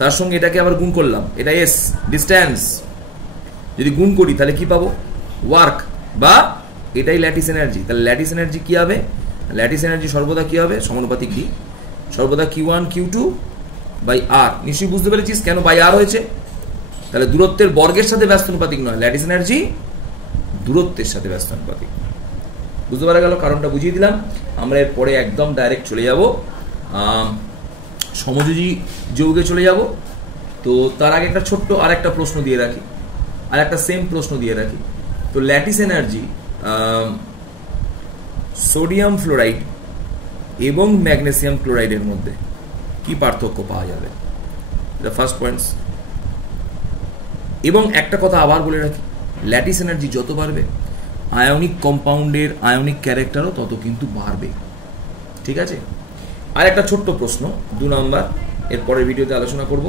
তার সঙ্গে এটাকে আবার গুণ করলাম, এটা এস ডিস্ট্যান্স, যদি গুণ করি তাহলে কি পাবো, ওয়ার্ক, বা এটাই ল্যাটিস এনার্জি। তাহলে ল্যাটিস এনার্জি কি হবে, ল্যাটিস এনার্জি সর্বদা কি হবে, সমানুপাতিক কি, সর্বদা Q1 Q2/r। নিশ্চয়ই বুঝতে পেরেছিস কেন বাই আর হয়েছে। তাহলে দূরত্বের বর্গের সাথে ব্যস্তানুপাতিক নয়, ল্যাটিস এনার্জি দূরত্বের সাথে ব্যস্তানুপাতিক। বুঝতে পারা গেল? কারণটা বুঝিয়ে দিলাম। আমরা এরপরে একদম ডাইরেক্ট চলে যাব সমযোজী যৌগে চলে যাব। তো তার আগে একটা ছোট্ট আর একটা প্রশ্ন দিয়ে রাখি, আর একটা সেম প্রশ্ন দিয়ে রাখি। তো ল্যাটিস এনার্জি সোডিয়াম ফ্লোরাইড এবং ম্যাগনেসিয়াম ক্লোরাইডের মধ্যে কি পার্থক্য পাওয়া যাবে, দ্য ফার্স্ট পয়েন্টস। এবং একটা কথা আবার বলে রাখি, ল্যাটিস এনার্জি যত বাড়বে আয়নিক কম্পাউন্ডের আয়নিক ক্যারেক্টারও তত কিন্তু বাড়বে। ঠিক আছে। আর একটা ছোট্ট প্রশ্ন 2 নম্বর, এর পরের ভিডিওতে আলোচনা করব।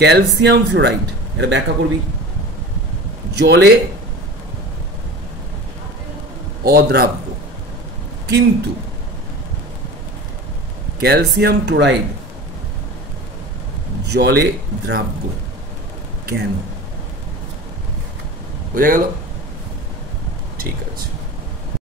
ক্যালসিয়াম ফ্লোরাইড, এটা ব্যাখ্যা করবি। জলে অদ্রাব্য, কিন্তু ক্যালসিয়াম ক্লোরাইড জলে দ্রাব্য কেন? বোঝা গেল? ঠিক আছে।